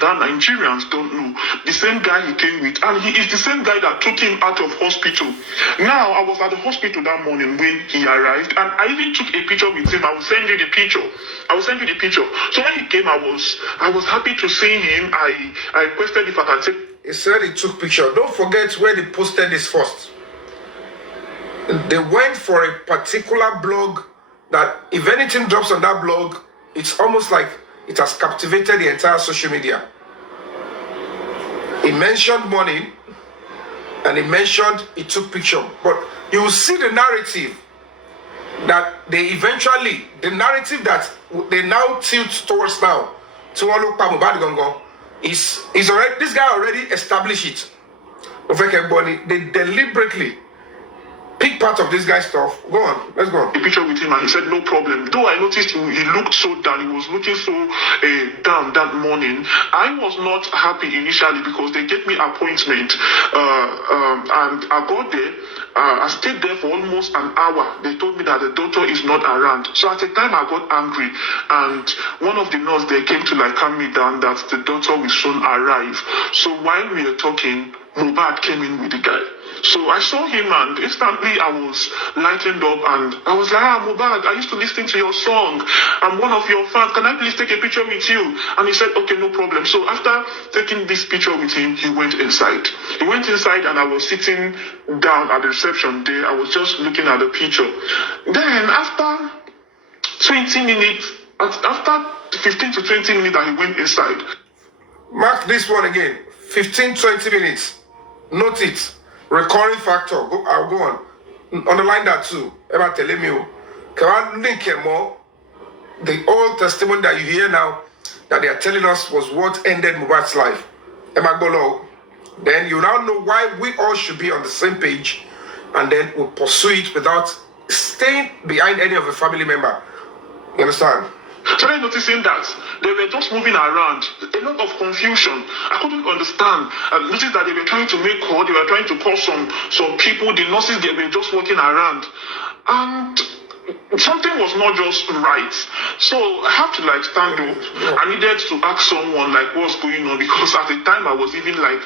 that Nigerians don't know. The same guy he came with, and he is the same guy that took him out of hospital. Now, I was at the hospital that morning when he arrived, and I even took a picture with him. I will send you the picture. So when he came, I was happy to see him. I requested if I can take. He said he took picture. Don't forget where they posted this first. They went for a particular blog that if anything drops on that blog, it's almost like it has captivated the entire social media. He mentioned money and he mentioned he took picture. But you will see the narrative that the narrative that they now tilt towards now, is already, this guy already established it. They deliberately pick part of this guy's stuff. Go on, let's go on. A picture with him, and he said no problem. Though I noticed he looked so down, he was looking so down that morning. I was not happy initially because they gave me appointment, and I got there. I stayed there for almost an hour. They told me that the doctor is not around. So at the time I got angry, and one of the nurses there came to like calm me down that the doctor will soon arrive. So while we were talking, Mohbad came in with the guy. So I saw him, and instantly I was lightened up, and I was like, Mohbad, I used to listen to your song. I'm one of your fans. Can I please take a picture with you? And he said, okay, no problem. So after taking this picture with him, he went inside. And I was sitting down at the reception there. I was just looking at the picture. Then after 20 minutes, after 15 to 20 minutes that he went inside. Mark this one again. 15, 20 minutes. Note it. Recurring factor. I'll go on. Underline that too. Ever telling me, can I link more? The old testimony that you hear now that they are telling us was what ended Mohbad's life. Emma Golo. Then you now know why we all should be on the same page, and then we'll pursue it without staying behind any of the family member. You understand? Started noticing that they were just moving around, a lot of confusion. I couldn't understand. I noticed that they were trying to make call, they were trying to call some people, the nurses, they were just walking around. And something was not just right. So I have to like stand up. I needed to ask someone like what's going on, because at the time I was even like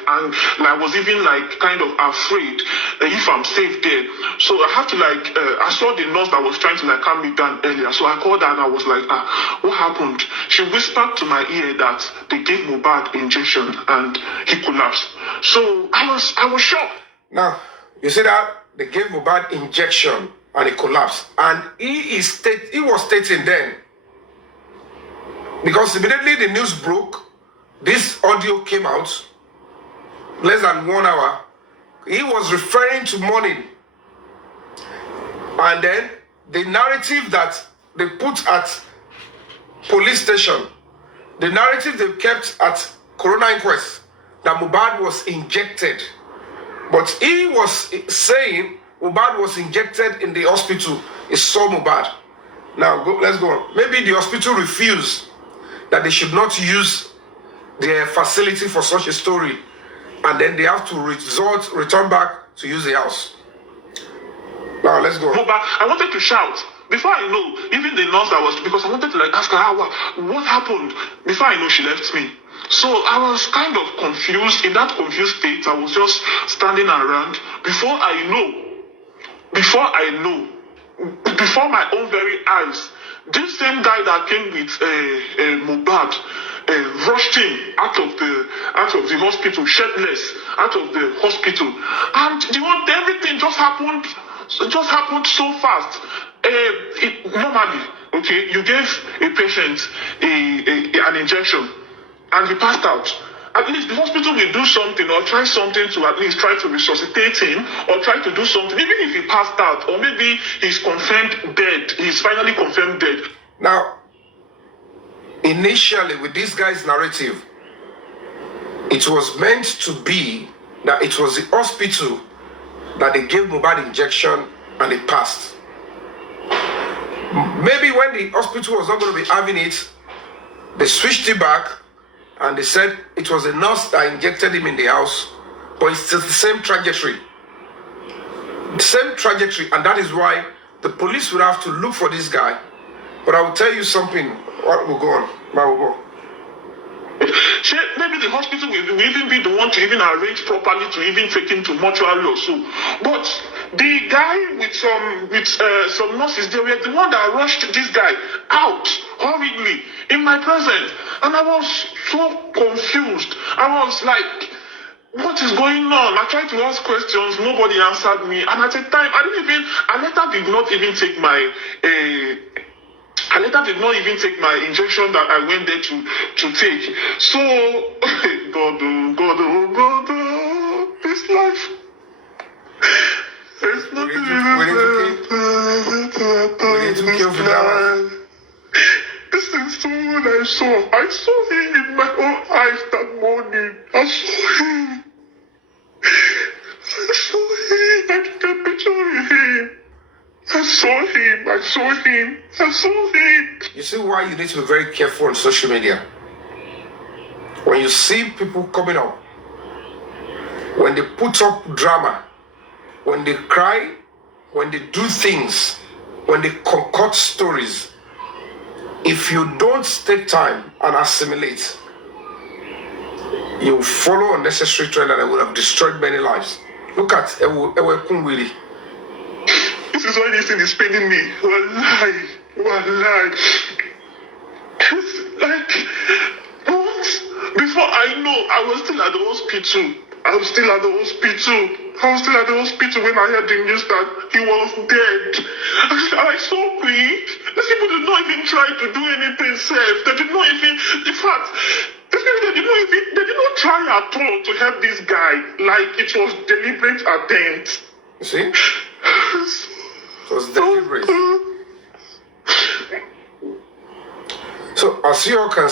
kind of afraid if I'm safe there. So I have to like I saw the nurse that was trying to like calm me down earlier. So I called her and I was like, what happened? She whispered to my ear that they gave Mohbad injection and he collapsed. So I was shocked. Now you see that they gave Mohbad injection and he collapsed. And he was stating then, because immediately the news broke, this audio came out, less than 1 hour, he was referring to morning. And then the narrative that they put at police station, the narrative they kept at Corona inquest, that Mohbad was injected. But he was saying Mohbad was injected in the hospital. It's so Mohbad. Now, let's go on. Maybe the hospital refused that they should not use their facility for such a story. And then they have to return back to use the house. Now, let's go on. Mohbad, I wanted to shout. Before I know, even the nurse that was, because I wanted to like ask her, what happened? Before I know, she left me. So I was kind of confused. In that confused state, I was just standing around. Before my own very eyes, this same guy that came with Mohbad rushed him out of the hospital, shirtless, out of the hospital, and everything just happened so fast. Normally, okay, you gave a patient an injection, and he passed out. At least the hospital will do something or try something to at least try to resuscitate him or try to do something, even if he passed out or maybe he's confirmed dead. He's finally confirmed dead. Now, initially with this guy's narrative, it was meant to be that it was the hospital that they gave Mohbad injection and it passed. Maybe when the hospital was not going to be having it, they switched it back. And they said it was a nurse that injected him in the house, but it's still the same trajectory. The same trajectory, and that is why the police will have to look for this guy. But I will tell you something. What will go on? Where will go? Maybe the hospital will even be the one to even arrange properly to even take him to mortuary or so. But the guy with some nurses, they were the one that rushed this guy out hurriedly in my presence, and I was so confused. I was like, what is going on? I tried to ask questions, nobody answered me, and at the time, I later did not even take my injection that I went there to take. So, God, this life. There's nothing This is so what I saw. I saw him in my own eyes that morning. I saw him. I can picture him. I saw him. You see why you need to be very careful on social media. When you see people coming up, when they put up drama, when they cry, when they do things, when they concoct stories, if you don't take time and assimilate, you follow unnecessary trend and it will have destroyed many lives. Look at Ewe Kungwili. This is why this thing is paining me. Wallahi. It's like, before I know, I was still at the hospital. I was still at the hospital when I heard the news that he was dead. I saw quick. These people did not even try to do anything safe. They did not even, in fact, they did not try at all to help this guy. Like it was deliberate attempt. You see? It was deliberate. So as you all can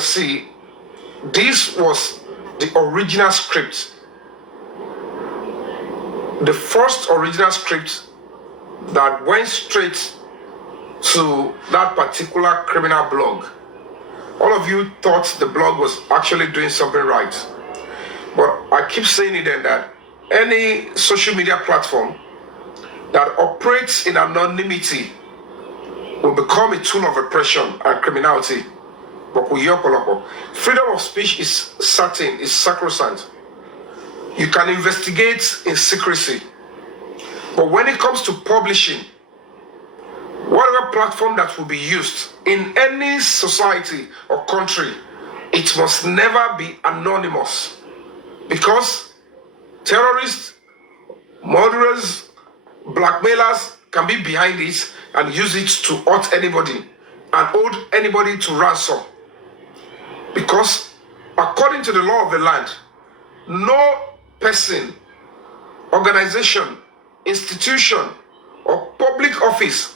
see, this was the original script. The first original script that went straight to that particular criminal blog. All of you thought the blog was actually doing something right. But I keep saying it then that any social media platform that operates in anonymity will become a tool of oppression and criminality. Freedom of speech is certain, is sacrosanct. You can investigate in secrecy. But when it comes to publishing, whatever platform that will be used in any society or country, it must never be anonymous. Because terrorists, murderers, blackmailers can be behind it and use it to hurt anybody and hold anybody to ransom. Because according to the law of the land, no person, organization, institution, or public office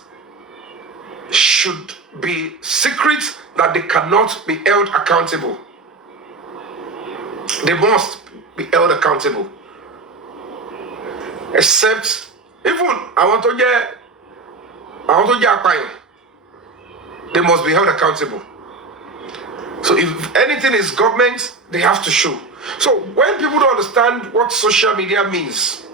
should be secret that they cannot be held accountable. They must be held accountable. Except, even I want to get they must be held accountable. So if anything is government, they have to show. So when people don't understand what social media means,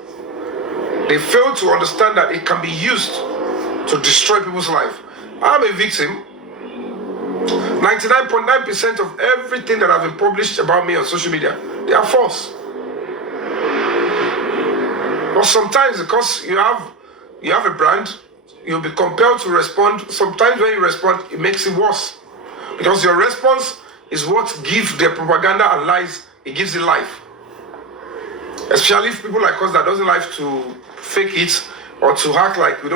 they fail to understand that it can be used to destroy people's life. I'm a victim. 99.9% of everything that have been published about me on social media, they are false. But sometimes because you have a brand, you'll be compelled to respond. Sometimes when you respond, it makes it worse. Because your response is what gives the propaganda and lies, it gives it life. Especially if people like us that doesn't like to fake it or to act like I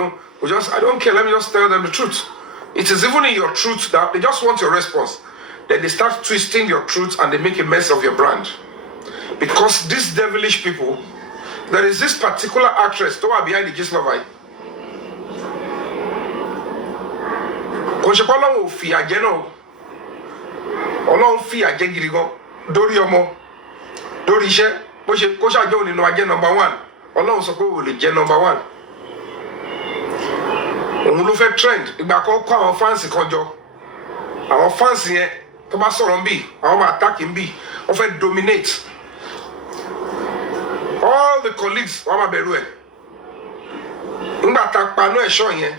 don't care, let me just tell them the truth. It is even in your truth that they just want your response. Then they start twisting your truth and they make a mess of your brand. Because these devilish people, there is this particular actress, who are behind the gist lover. Ọlọ́run ò fi àjẹ́ náà, Ọlọ́run fi àjẹ́ gidi gan dórí ọmọ dórí iṣẹ́ bó ṣe kó ṣàjẹ́ òní nínú àjẹ́ number 1. Ọlọ́run sọ pé ò lè jẹ́ number 1. Òun ló fẹ́ trend. Ìgbà kan kó àwọn fans kan jọ, àwọn fans yẹn tó bá sọ̀rọ̀ ń bì, àwọn máa attack ń bì, wọ́n fẹ́ dominate. All the colleagues wọ́n máa bẹ̀rù ẹ̀. Nígbà tá a paná ẹ̀ṣọ́ yẹn,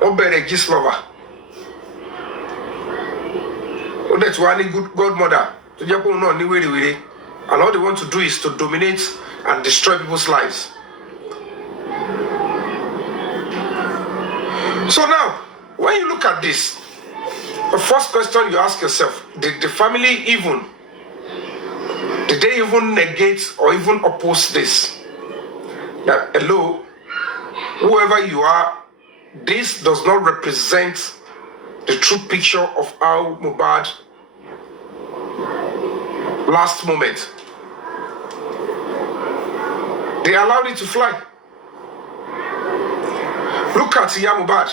wọ́n bẹ̀rẹ̀ gist lover. That's one good godmother. To Japan, no, anyway. And all they want to do is to dominate and destroy people's lives. So now, when you look at this, the first question you ask yourself, did the family did they even negate or even oppose this? That, hello, whoever you are, this does not represent the true picture of how Mohbad last moment. They allowed it to fly. Look at Mohbad.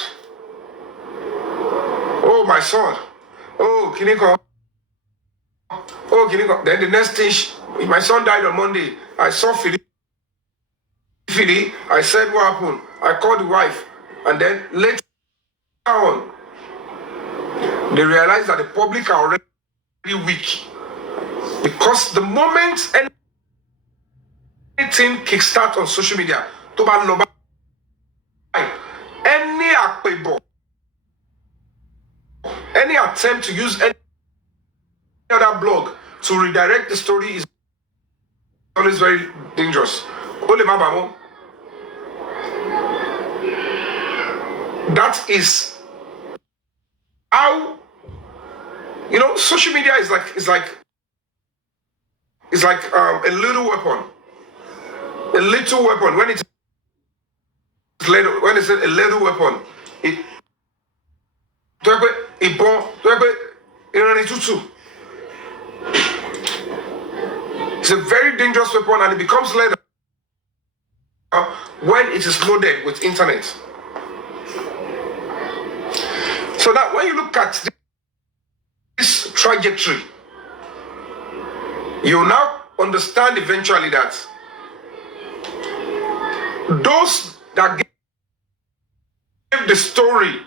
Oh, my son. Oh, Kiniko. Oh, Kiniko. Then the next thing, my son died on Monday. I saw Philly. I said, what happened? I called the wife. And then later on, they realized that the public are already weak. Because the moment anything kickstart on social media, any attempt to use any other blog to redirect the story is always very dangerous. That is how, social media is like a little weapon. A little weapon. When it's a little weapon, it's a very dangerous weapon, and it becomes leather when it is loaded with internet. So that when you look at this trajectory, you now understand eventually that those that gave the story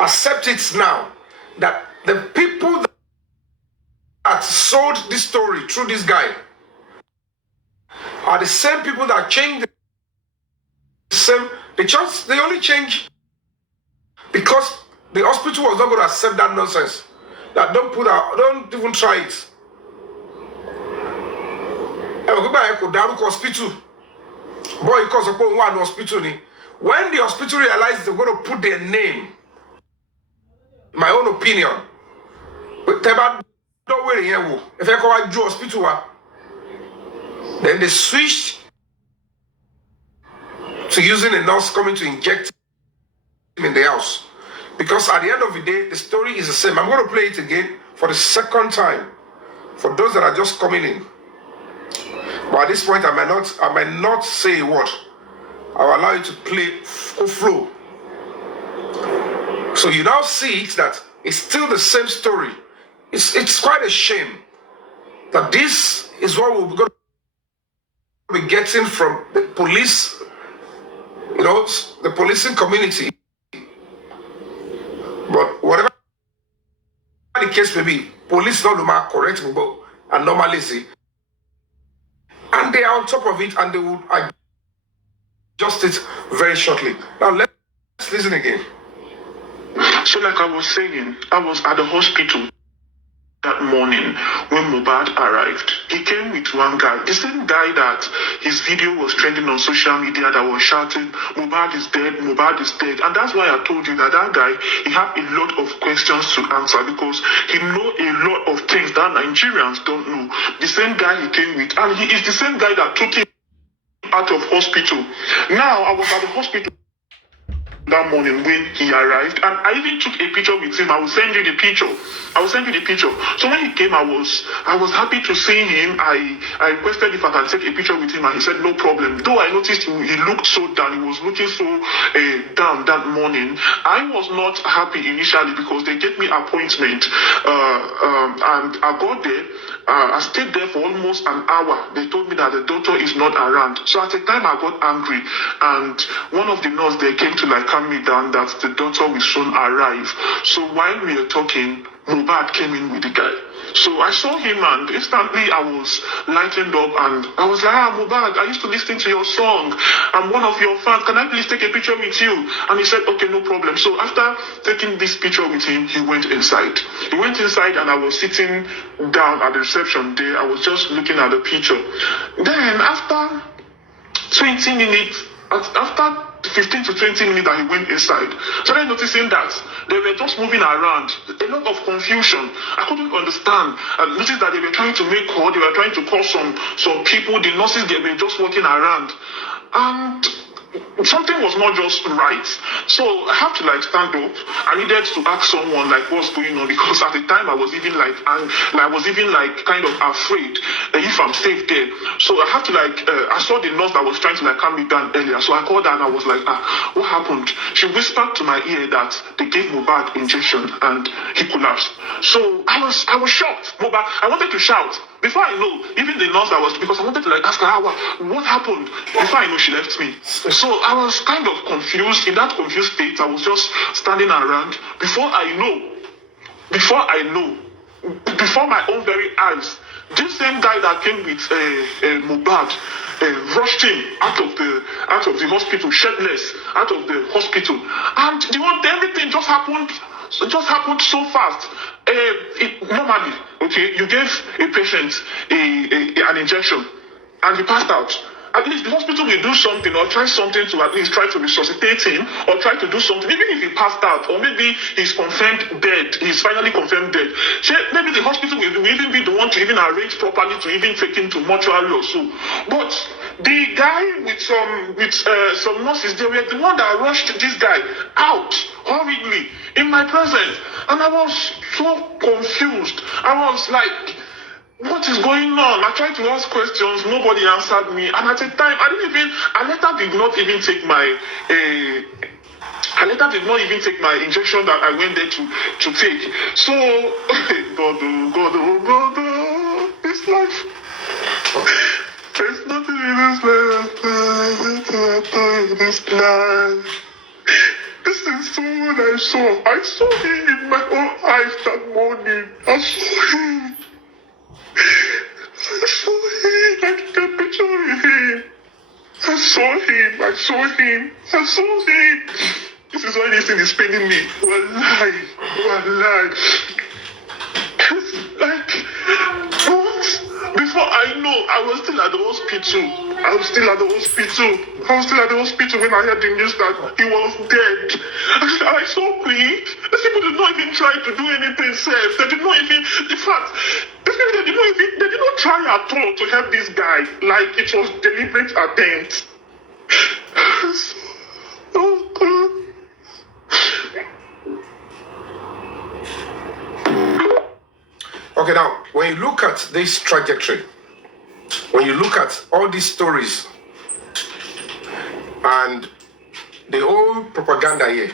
accept it now, that the people that sold this story through this guy are the same people that changed the same. They only change because the hospital was not going to accept that nonsense. That don't even try it. Hospital. Boy, because of one hospital. When the hospital realized they're going to put their name, my own opinion, don't worry, if I go to hospital, then they switched to using a nurse coming to inject him in the house. Because at the end of the day, the story is the same. I'm going to play it again for the second time for those that are just coming in. But at this point, I might not say a word. I'll allow you to play flow. So you now see it that it's still the same story. It's quite a shame that this is what we're going to be getting from the police, the policing community. But whatever the case may be, police not correct and normally see. And they are on top of it, and they will adjust it very shortly. Now let's listen again. So like I was saying, I was at the hospital that morning when Mohbad arrived. He came with one guy, the same guy that his video was trending on social media, that was shouting, Mohbad is dead, Mohbad is dead. And that's why I told you that guy, he had a lot of questions to answer, because he know a lot of things that Nigerians don't know. The same guy he came with, and he is the same guy that took him out of hospital. Now I was at the hospital that morning when he arrived, and I even took a picture with him. I will send you the picture. So when he came, I was happy to see him. I requested if I can take a picture with him, and he said no problem. Though I noticed he looked so down, he was looking so down that morning. I was not happy initially because they gave me appointment, and I got there. I stayed there for almost an hour. They told me that the doctor is not around. So at the time I got angry, and one of the nurses there came to like calm me down that the doctor will soon arrive. So while we were talking, Mohbad came in with the guy. So I saw him and instantly I was lightened up and I was like, Mohbad, I used to listen to your song. I'm one of your fans. Can I please take a picture with you? And he said, okay, no problem. So after taking this picture with him, he went inside. He went inside and I was sitting down at the reception there. I was just looking at the picture. Then after 20 minutes, after 15 to 20 minutes that he went inside, started noticing that they were just moving around. A lot of confusion. I couldn't understand. I noticed that they were trying to make call. They were trying to call some people. The nurses, they were just walking around. And something was not just right. So I have to stand up. I needed to ask someone what's going on, because at the time I was even kind of afraid if I'm safe there. So I have to I saw the nurse that was trying to calm me down earlier. So I called her and I was like, what happened? She whispered to my ear that they gave Mohbad injection and he collapsed. So I was shocked. Mohbad, I wanted to shout. Before I know, even the nurse because I wanted to ask her what happened. Before I know, she left me. So I was kind of confused. In that confused state, I was just standing around. Before my own very eyes, this same guy that came with Mohbad rushed him out of the hospital, shirtless, out of the hospital, and everything just happened. It just happened so fast. Normally, okay, you gave a patient an injection and he passed out. At least the hospital will do something or try something to at least try to resuscitate him or try to do something. Even if he passed out or maybe he's confirmed dead, he's finally confirmed dead. Maybe the hospital will even be the one to even arrange properly to even take him to mortuary or so. But the guy with some nurses, they were the one that rushed this guy out hurriedly in my presence. And I was so confused. I was like, what is going on? I tried to ask questions, nobody answered me. And at the time, I later did not even take my injection that I went there to take. So, God, this life. There's nothing in this life. This is someone I saw. I saw him in my own eyes that morning. I saw him. I took a picture of him. I saw him. This is why this thing is paining me. Wallahi. What? Before I know, I was still at the hospital when I heard the news that he was dead. I saw quick. These people did not even try to do anything safe. They did not even, in fact, these people, they did not try at all to help this guy. It was deliberate attempt. Oh, God. Okay, now, when you look at this trajectory, when you look at all these stories and the whole propaganda here,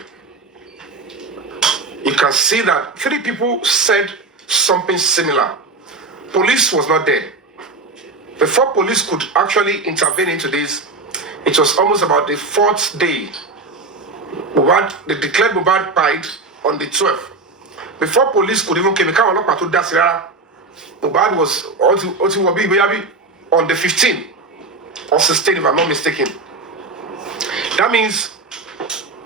you can see that 3 people said something similar. Police was not there. Before police could actually intervene into this, it was almost about the 4th day. They declared Mohbad died on the 12th. Before police could even come, Mohbad was on the 15th or 16th, if I'm not mistaken. That means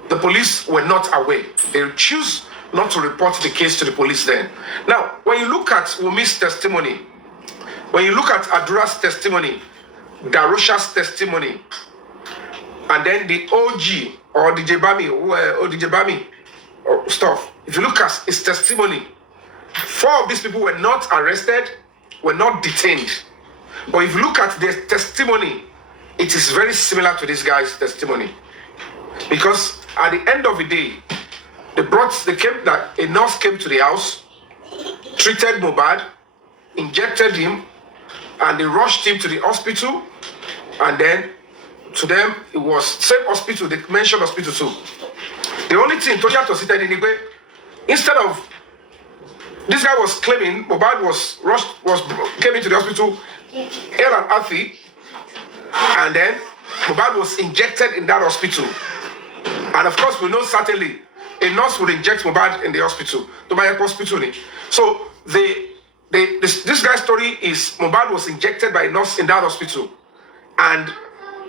the police were not aware. They choose not to report the case to the police then. Now, when you look at Yomi's testimony, when you look at Adura's testimony, Darusha's testimony, and then the OG or the Jebami stuff, if you look at his testimony, 4 of these people were not arrested, were not detained. But if you look at their testimony, it is very similar to this guy's testimony. Because at the end of the day, a nurse came to the house, treated Mohbad, injected him, and they rushed him to the hospital. And then to them, it was same hospital, they mentioned hospital too. The only thing Tonya to sit anyway, instead of this guy was claiming Mohbad came into the hospital, ill and healthy, and then Mohbad was injected in that hospital. And of course, we know certainly a nurse would inject Mohbad in the hospital. So this guy's story is Mohbad was injected by a nurse in that hospital. And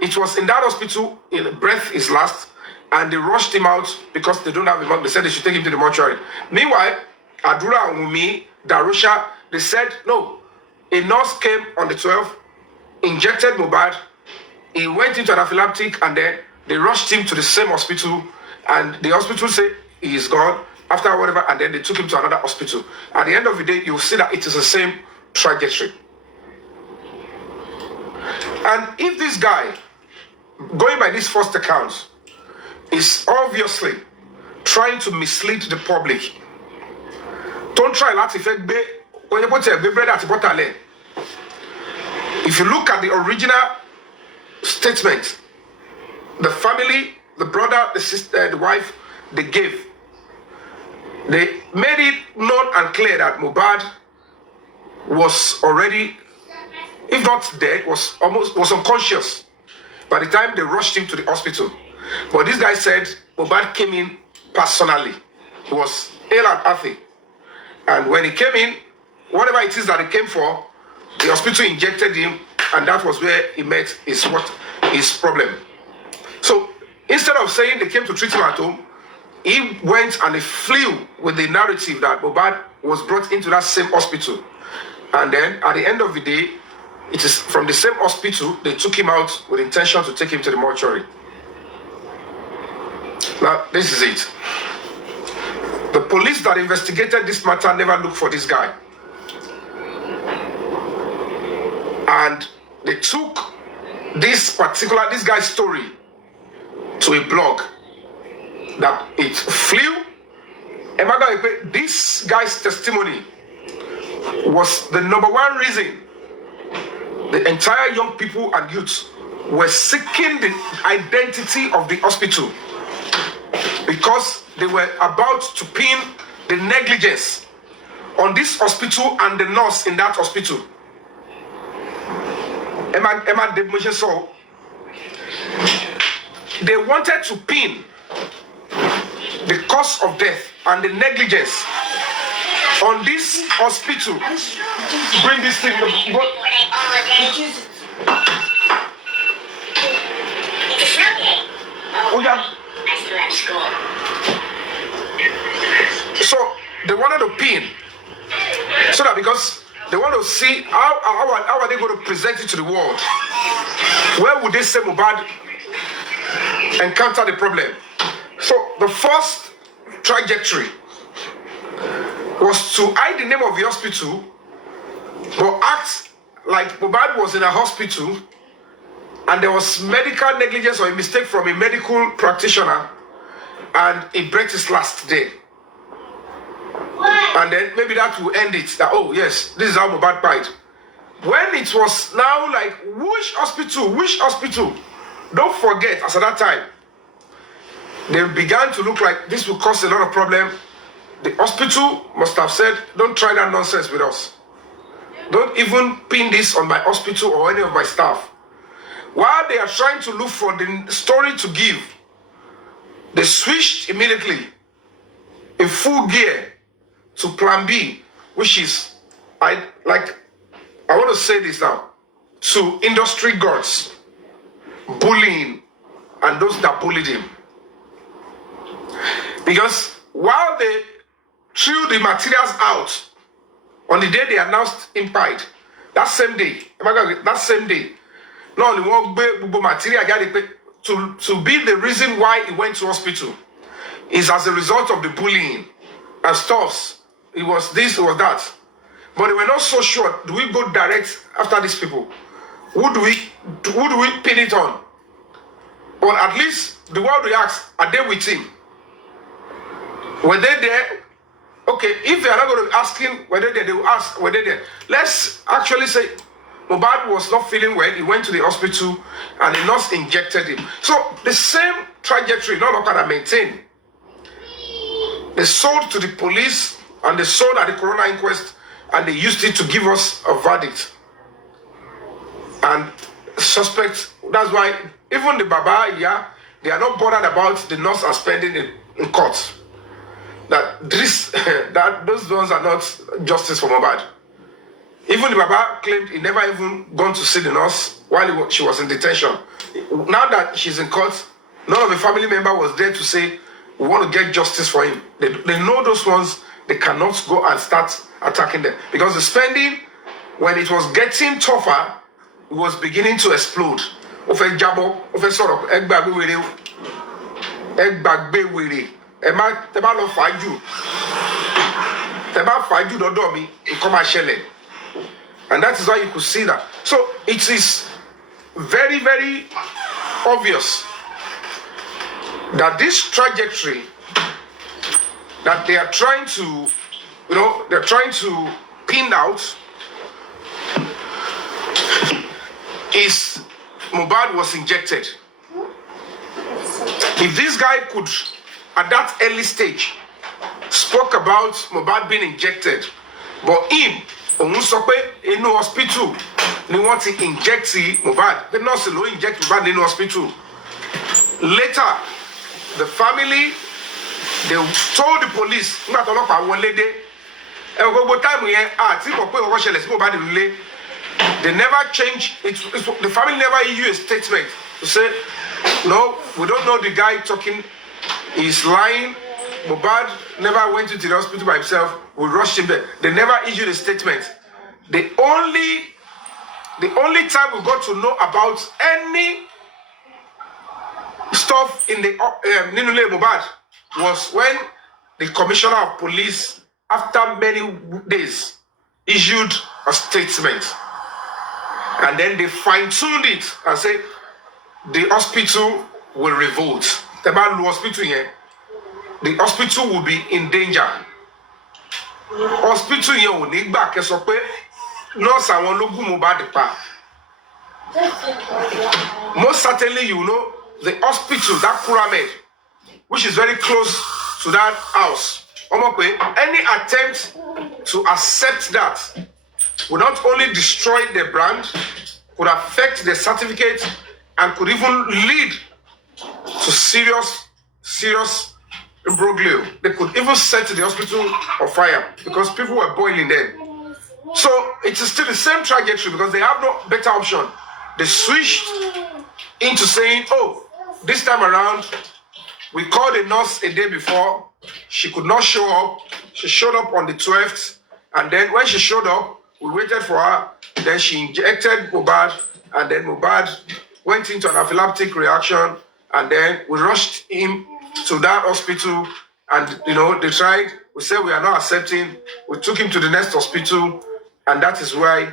it was in that hospital, breath is last, and they rushed him out because they don't have him. They said they should take him to the mortuary. Meanwhile, Adura, Wumi, Darusha, they said, no, a nurse came on the 12th, injected Mohbad, he went into anaphylactic, and then they rushed him to the same hospital, and the hospital said he is gone after whatever, and then they took him to another hospital. At the end of the day, you'll see that it is the same trajectory. And if this guy, going by this first account, is obviously trying to mislead the public, don't try that effect. If you look at the original statement, the family, the brother, the sister, the wife, they gave, they made it known and clear that Mohbad was already, if not dead, was unconscious by the time they rushed him to the hospital. But this guy said Mohbad came in personally. He was ill and healthy. And when he came in, whatever it is that he came for, the hospital injected him, and that was where he met his problem. So instead of saying they came to treat him at home, he went and he flew with the narrative that Mohbad was brought into that same hospital. And then at the end of the day, it is from the same hospital they took him out with intention to take him to the mortuary. Now, this is it. The police that investigated this matter never looked for this guy. And they took this guy's story to a blog that it flew. This guy's testimony was the number one reason the entire young people and youths were seeking the identity of the hospital, because they were about to pin the negligence on this hospital and the nurse in that hospital. They wanted to pin the cause of death and the negligence on this hospital. Bring this thing. Oh, yeah. So they wanted to pin, so that because they want to see how are they going to present it to the world. Where would they say Mohbad encounter the problem? So the first trajectory was to hide the name of the hospital, but act like Mohbad was in a hospital and there was medical negligence or a mistake from a medical practitioner and he breaks his last day. And then maybe that will end it. That, oh yes, this is how Mohbad died. When it was now like, which hospital? Don't forget, as at that time, they began to look like this will cause a lot of problem. The hospital must have said, don't try that nonsense with us. Don't even pin this on my hospital or any of my staff. While they are trying to look for the story to give, they switched immediately in full gear to plan B, which is, I want to say this now, to industry gods, bullying, and those that bullied him. Because while they threw the materials out on the day they announced Impied, that same day, not only one material to be the reason why he went to hospital is as a result of the bullying and stuffs. It was this, it was that. But they were not so sure. Do we go direct after these people? Who do we pin it on? But at least the world reacts, are they with him? Were they there? Okay, if they are not going to be asking whether they will ask whether they. Let's actually say Mohbad was not feeling well. He went to the hospital and the nurse injected him. So the same trajectory, not going to maintain. They sold to the police and they sold at the coroner inquest and they used it to give us a verdict. And suspects, that's why even the Baba, yeah, they are not bothered about the nurse are spending in court. That this, that those ones are not justice for Mohbad. Even the Baba claimed he never even gone to see the nurse while she was in detention. Now that she's in court, none of the family member was there to say, we want to get justice for him. They know those ones, they cannot go and start attacking them. Because the spending, when it was getting tougher, it was beginning to explode. Ofe jabo, ofe sọ̀rọ̀, ẹgbàgbé wèrè, ẹ má lọ fàájù, tẹ́ bá fàájù dọ́dọ̀ mi, nǹkan máa ṣẹlẹ̀. And that is why you could see that. So it is very, very obvious that this trajectory that they are trying to, they're trying to pin out is Mohbad was injected. If this guy could, at that early stage, spoke about Mohbad being injected, but him, òun sọ pé inú hospital ni wọ́n ti inject Mohbad, the nurse ló inject Mohbad nínú hospital. Later, the family, they told the police, nígbà tó ọlọ́pàá wọlé dé, gbogbo táìmù yẹn àti ìmọ̀ pé ọkọ̀ ṣẹlẹ̀ sí Mohbad nílé. They never changed it. The family never issued a statement to say, no, we don't know the guy talking, he's lying. Mohbad never went into the hospital by himself. We rushed him there. They never issued a statement. The only time we got to know about any stuff in the Ninule Mohbad was when the commissioner of police, after many days, issued a statement. And then they fine-tuned it and said, the hospital will revolt. The hospital will be in danger. Hospital yẹn ò ní gbà kẹ́ sọ pé nurse àwọn ló gún Mohbad pa. Most certainly, you know, the hospital, that pyramid, which is very close to that house, any attempt to accept that would not only destroy the brand, could affect the certificate, and could even lead to serious imbroglio. They could even set the hospital on fire because people were boiling there. So it is still the same trajectory because they have no better option. They switched into saying, oh, this time around, we called a nurse a day before. She could not show up. She showed up on the 12th. And then when she showed up, we waited for her. Then she injected Mohbad. And then Mohbad went into an anaphylactic reaction. And then we rushed him to that hospital. And, they tried. We said we are not accepting. We took him to the next hospital. And that is why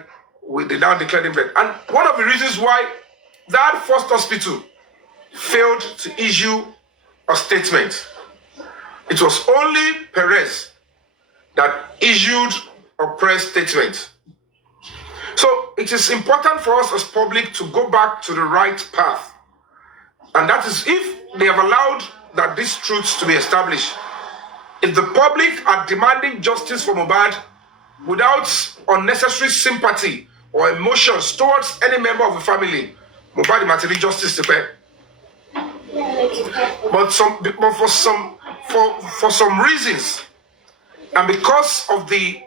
they now declared him dead. And one of the reasons why that first hospital failed to issue a statement, it was only Perez that issued a press statement. So it is important for us as public to go back to the right path. And that is if they have allowed that these truths to be established. If the public are demanding justice for Mohbad without unnecessary sympathy or emotions towards any member of the family, Mohbad might need justice to pay. But for some reasons, and because of the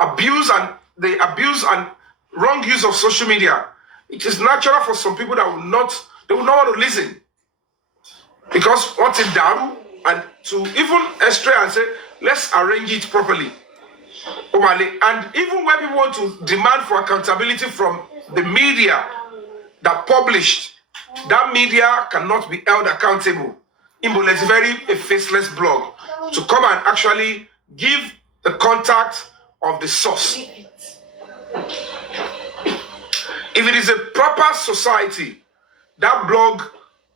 abuse and wrong use of social media, it is natural for some people that will not want to listen. Because what's it down, and to even estray and say, let's arrange it properly. And even when people want to demand for accountability from the media that published, that media cannot be held accountable. Imbo is a faceless blog to come and actually give the contact of the source. If it is a proper society, that blog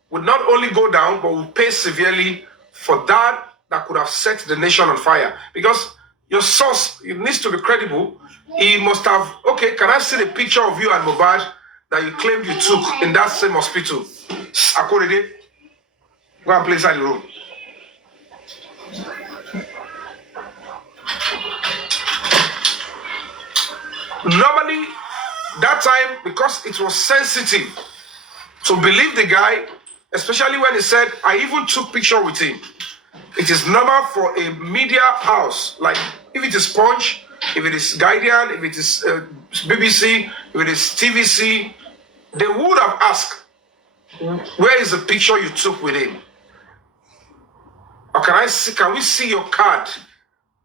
would not only go down, but will pay severely for that could have set the nation on fire. Because your source, it needs to be credible. He must have, okay, can I see the picture of you and Mohbad that you claimed you took in that same hospital? Akorede, go and play inside the room. Normally, that time, because it was sensitive to believe the guy, especially when he said, I even took picture with him. It is normal for a media house, like if it is Punch, if it is Guardian, if it is BBC, if it is TVC, they would have asked, where is the picture you took with him? Or can we see your card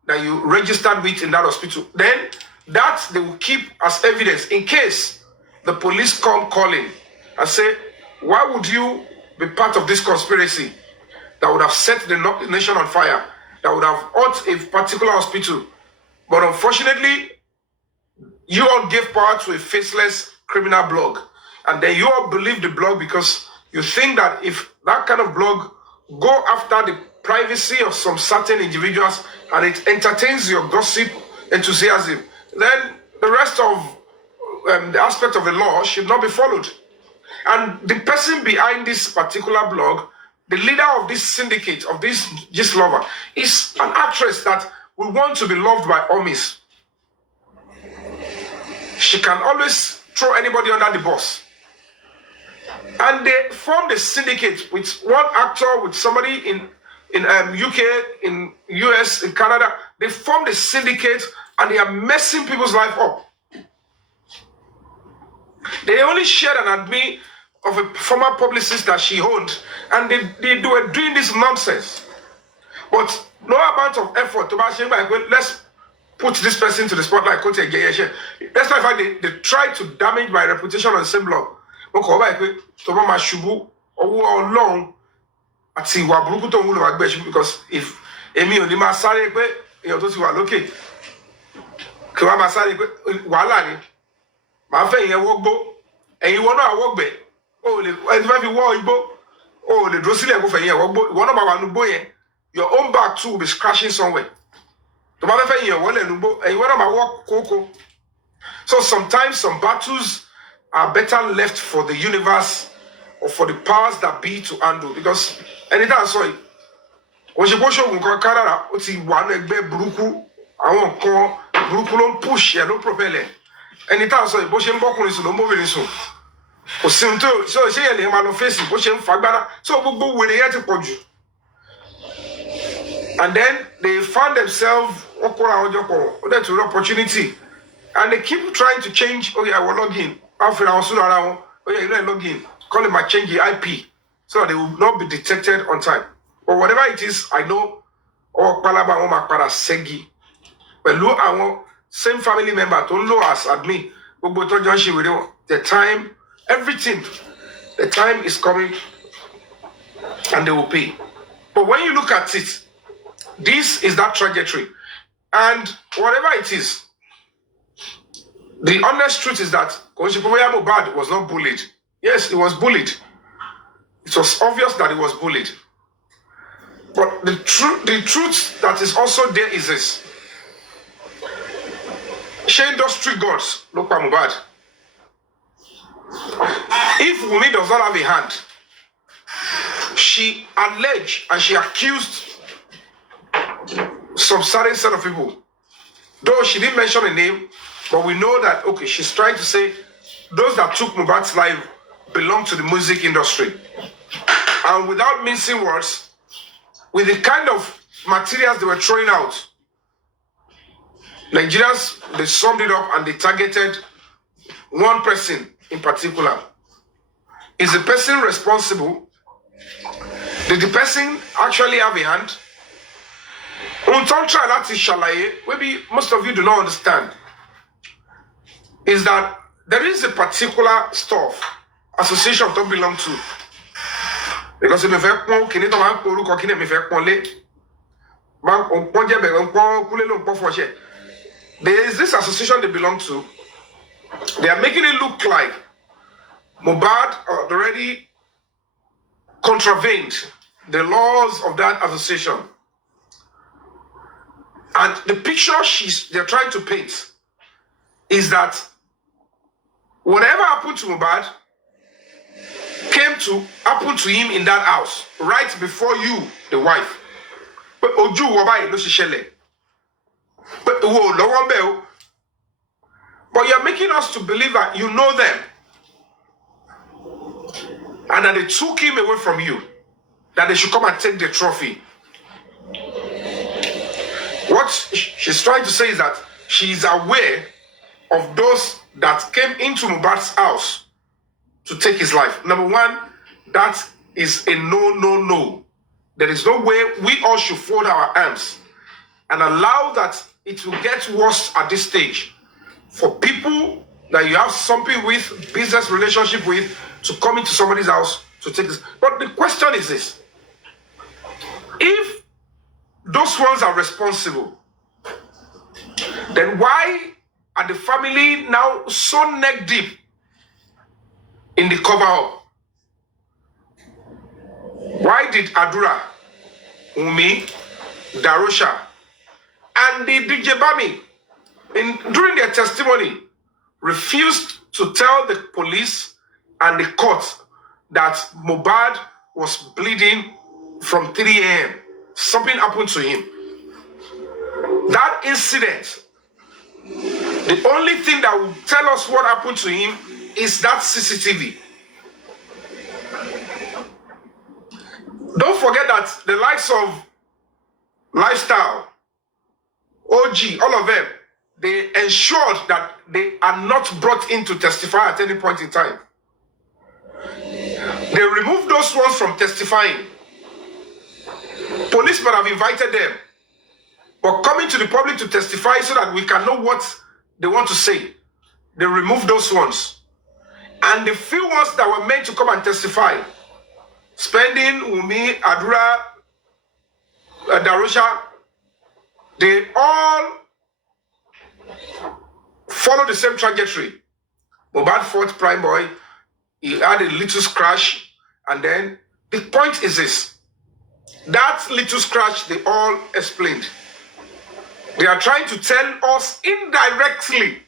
that you registered with in that hospital? Then that they will keep as evidence in case the police come calling and say, why would you be part of this conspiracy that would have set the nation on fire, that would have hurt a particular hospital? But unfortunately, you all gave power to a faceless criminal blog. And then you all believe the blog because you think that if that kind of blog go after the privacy of some certain individuals and it entertains your gossip enthusiasm, then the rest of the aspect of the law should not be followed. And the person behind this particular blog, the leader of this syndicate, of this gist lover, is an actress that we want to be loved by homies. She can always throw anybody under the bus. And they formed a syndicate with one actor, with somebody in UK, in US, in Canada. They formed a syndicate and they are messing people's life up. They only shared an admin of a former publicist that she owned, and they were doing this nonsense. But no amount of effort to let's put this person to the spotlight. That's why they tried to damage my reputation on the same blog. Because if Emi only ma sáré pé èèyàn tó ti wà lókè kí wọ́n ma sáré pé wàhálà ni màá fẹ́ ìyẹn wọ́gbó ẹ̀yin wọ́n náà wọ́gbẹ̀ o lè ẹni fẹ́ fi wọ́ igbó o lè dúró sílẹ̀ kó fẹ́ ìyẹn wọ́gbó ìwọ́n náà máa wà nugbó yẹn your own back too will be scratching somewhere tó bá fẹ́ ìyẹn wọ́lẹ̀ nugbó ẹ̀yin wọ́n náà máa wọ́ kókó. So sometimes some battles are better left for the universe or for the powers that be to handle, because anytime sorry òṣèpọ̀ṣọ̀gùn kan káràrà ó ti wà ní ẹgbẹ́ burúkú àwọn nǹkan burúkú ló ń push ẹ̀ ló ń propel ẹ̀ anytime sorry bó ṣe ń bọ́kùnrin sùn ló ń bóbìnrin sùn kò sí ohun tó ṣe yẹn lè máa lọ fèsì bó ṣe ń fagbára so gbogbo wèrè yẹn ti pọ̀ jù. And then they found themselves wọ́n kóra àwọn ọjọ́ pọ̀ ó dẹ̀ tún rí opportunity and they keep trying to change I will log in wọ́n fi ra wọn sínú ara wọn ilé ẹ̀ log in call them and change the IP so that they will not be detected on time. But whatever it is, I know all palaba wọn máa padà ṣẹ́gi pẹ̀lú àwọn same family member tó ń lò as admin gbogbo tó jọ ń ṣe wèrè wọn the time everything the time is coming and they will pay. But when you look at it, this is that trajectory, and whatever it is, the honest truth is that Koshipomoya Mohbad was not bullied. Yes, he was bullied. It was obvious that he was bullied. But the truth that is also there is this. She industry gods, look at Mohbad. If Wunmi does not have a hand, she alleged and she accused some certain set of people. Though she didn't mention a name, but we know that, okay, she's trying to say those that took Mohbad's life belong to the music industry. And without mincing words, with the kind of materials they were throwing out, Nigerians, they summed it up and they targeted one person in particular. Is the person responsible? Did the person actually have a hand? Maybe most of you do not understand, is that there is a particular stuff association don't belong to. Because if there is this association they belong to. They are making it look like Mohbad already contravened the laws of that association. And the picture they're trying to paint is that whatever happened to Mohbad came to happen to him in that house right before you, the wife. But Oju Wabai no shishele. But you're making us to believe that you know them. and that they took him away from you, that they should come and take the trophy. What she's trying to say is that she is aware of those that came into Mohbad's house to take his life. Number one, that is a no. There is no way we all should fold our arms and allow that it will get worse at this stage for people that you have something with, business relationship with, to come into somebody's house to take this. But the question is this: if those ones are responsible, then why are the family now so neck deep in the cover up? Why did Adura, Umi, Darosha, and the DJ Bami, during their testimony, refused to tell the police and the court that Mohbad was bleeding from 3 a.m.? Something happened to him. That incident, the only thing that will tell us what happened to him is that CCTV. Don't forget that the likes of Lifestyle, OG, all of them, they ensured that they are not brought in to testify at any point in time. They removed those ones from testifying. Police might have invited them, but coming to the public to testify so that we can know what they want to say, they removed those ones. And the few ones that were meant to come and testify, Spending, Umi, Adura, Darusha, they all follow the same trajectory. Mohbad fought Prime Boy, he had a little scratch, and then the point is this: that little scratch they all explained. They are trying to tell us indirectly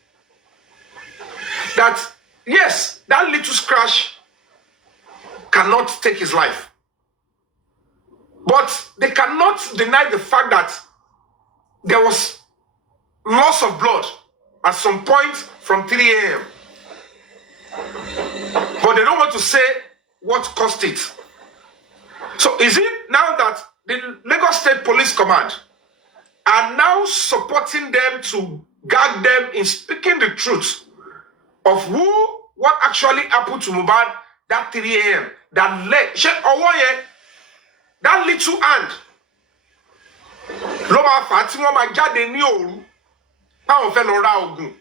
that yes, that little scratch cannot take his life. But they cannot deny the fact that there was loss of blood at some point from 3 a.m. But they don't want to say what caused it. So is it now that the Lagos State Police Command are now supporting them to gag them in speaking the truth of what actually happened to Mohbad that 3 a.m. That that little hand. Ló máa fà tí wọ́n máa jáde ní òru táwọn fẹ́ lọ ra oògùn.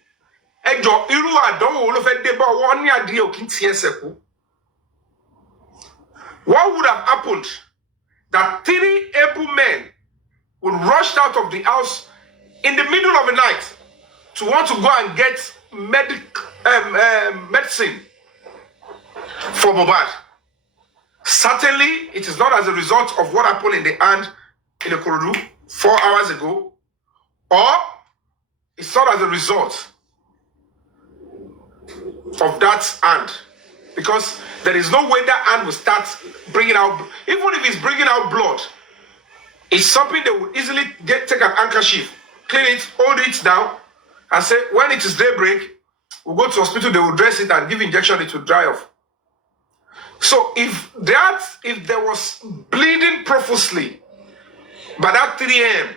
Ẹjọ́ irú àdánwò ló fẹ́ dé bá wọn ní adìyẹ òkín tí ẹsẹ̀ kú. What would have happened that 3 able men would rush out of the house in the middle of the night to want to go and get medicine for Mohbad? Certainly, it is not as a result of what happened in the hand in the Korodu 4 hours ago, or it's not as a result of that hand, because there is no way that hand will start bringing out, even if it's bringing out blood, it's something they would easily take an handkerchief, clean it, hold it down, and say, when it is daybreak, we'll go to hospital, they will dress it and give injection, it will dry off. So if there was bleeding profusely by that 3 a.m.,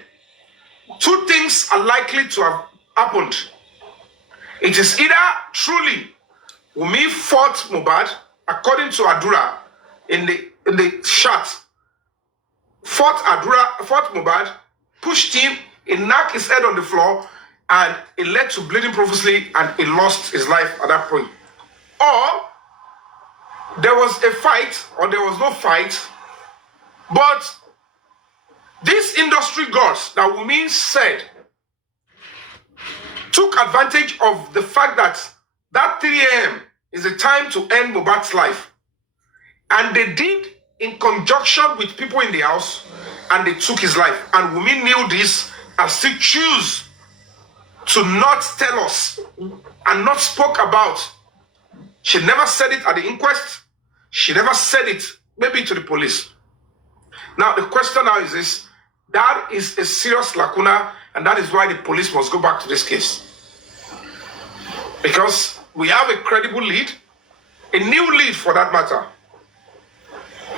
two things are likely to have happened. It is either truly Wunmi fought Mohbad, according to Adura, in the shot, fought Mohbad, pushed him, he knocked his head on the floor, and it led to bleeding profusely, and he lost his life at that point. Or there was a fight, or there was no fight, but these industry gods that Wunmi said took advantage of the fact that 3 a.m. is a time to end Mohbad's life. And they did in conjunction with people in the house, and they took his life. And Wunmi knew this and still choose to not tell us and not spoke about. She never said it at the inquest. She never said it maybe to the police. Now the question now is this: that is a serious lacuna, and that is why the police must go back to this case. Because we have a credible lead, a new lead for that matter,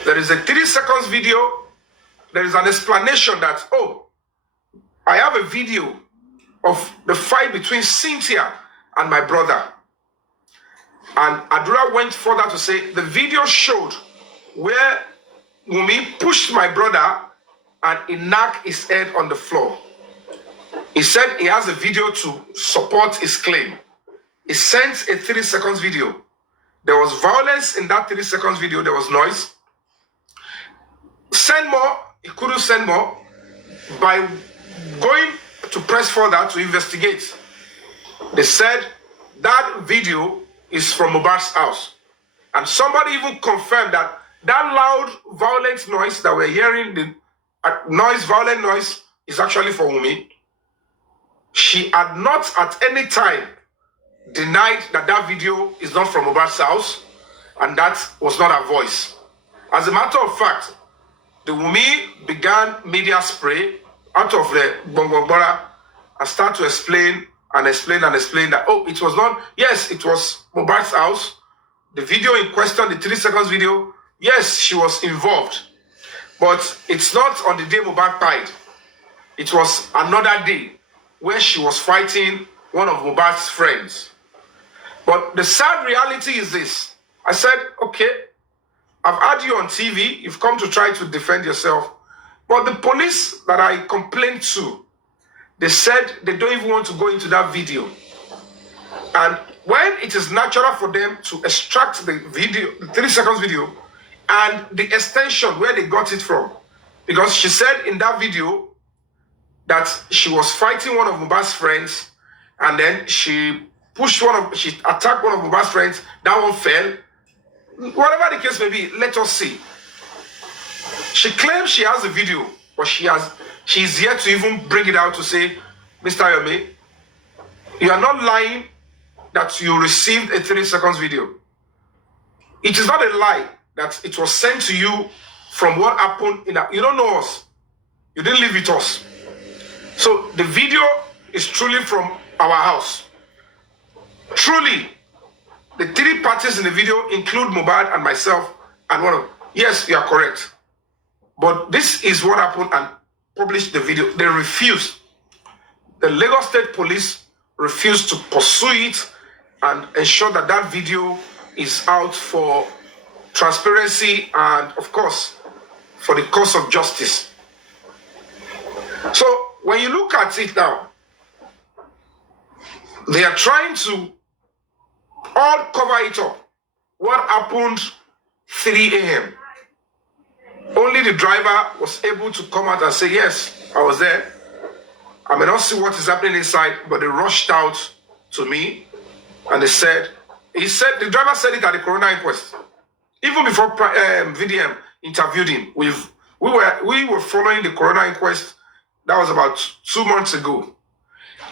There is a 3 seconds video. There is an explanation that, oh, I have a video of the fight between Cynthia and my brother. And Adura went further to say the video showed where Yomi pushed my brother and he knocked his head on the floor. He said he has a video to support his claim. He sent a 3 seconds video. There was violence in that 3 seconds video. There was noise. Send more. He couldn't send more. By going to press further to investigate, they said that video is from Mohbad's house. And somebody even confirmed that that loud, violent noise that we're hearing, the violent noise, is actually for Yomi. She had not at any time denied that that video is not from Mohbad's house, and that was not her voice. As a matter of fact, the Yomi began media spray out of the Bongbongbora and start to explain that, oh, it was not, yes, it was Mohbad's house. The video in question, the 3 seconds video, yes, she was involved. But it's not on the day Mohbad died. It was another day where she was fighting one of Mohbad's friends. But the sad reality is this. I said, okay, I've had you on TV. You've come to try to defend yourself. But the police that I complained to, they said they don't even want to go into that video. And when it is natural for them to extract the video, the 3 seconds video, and the extension where they got it from, because she said in that video that she was fighting one of Mohbad's friends, and then she attacked one of Mohbad's friends, that one fell. Whatever the case may be, let us see. She claims she has a video, but she's yet to even bring it out to say, Mr. Yomi, you are not lying that you received a 3 seconds video. It is not a lie that it was sent to you from what happened you don't know us. You didn't live with us. So the video is truly from our house. Truly, the 3 parties in the video include Mohbad and myself and one of them. Yes, you are correct. But this is what happened, and published the video. They refused. The Lagos State Police refused to pursue it and ensure that that video is out for transparency and, of course, for the cause of justice. So when you look at it now, they are trying to all cover it up. What happened 3 a.m.? Only the driver was able to come out and say, yes, I was there. I may not see what is happening inside, but they rushed out to me and the driver said it at the coroner inquest. Even before VDM interviewed him, we were following the coroner inquest. That was about 2 months ago.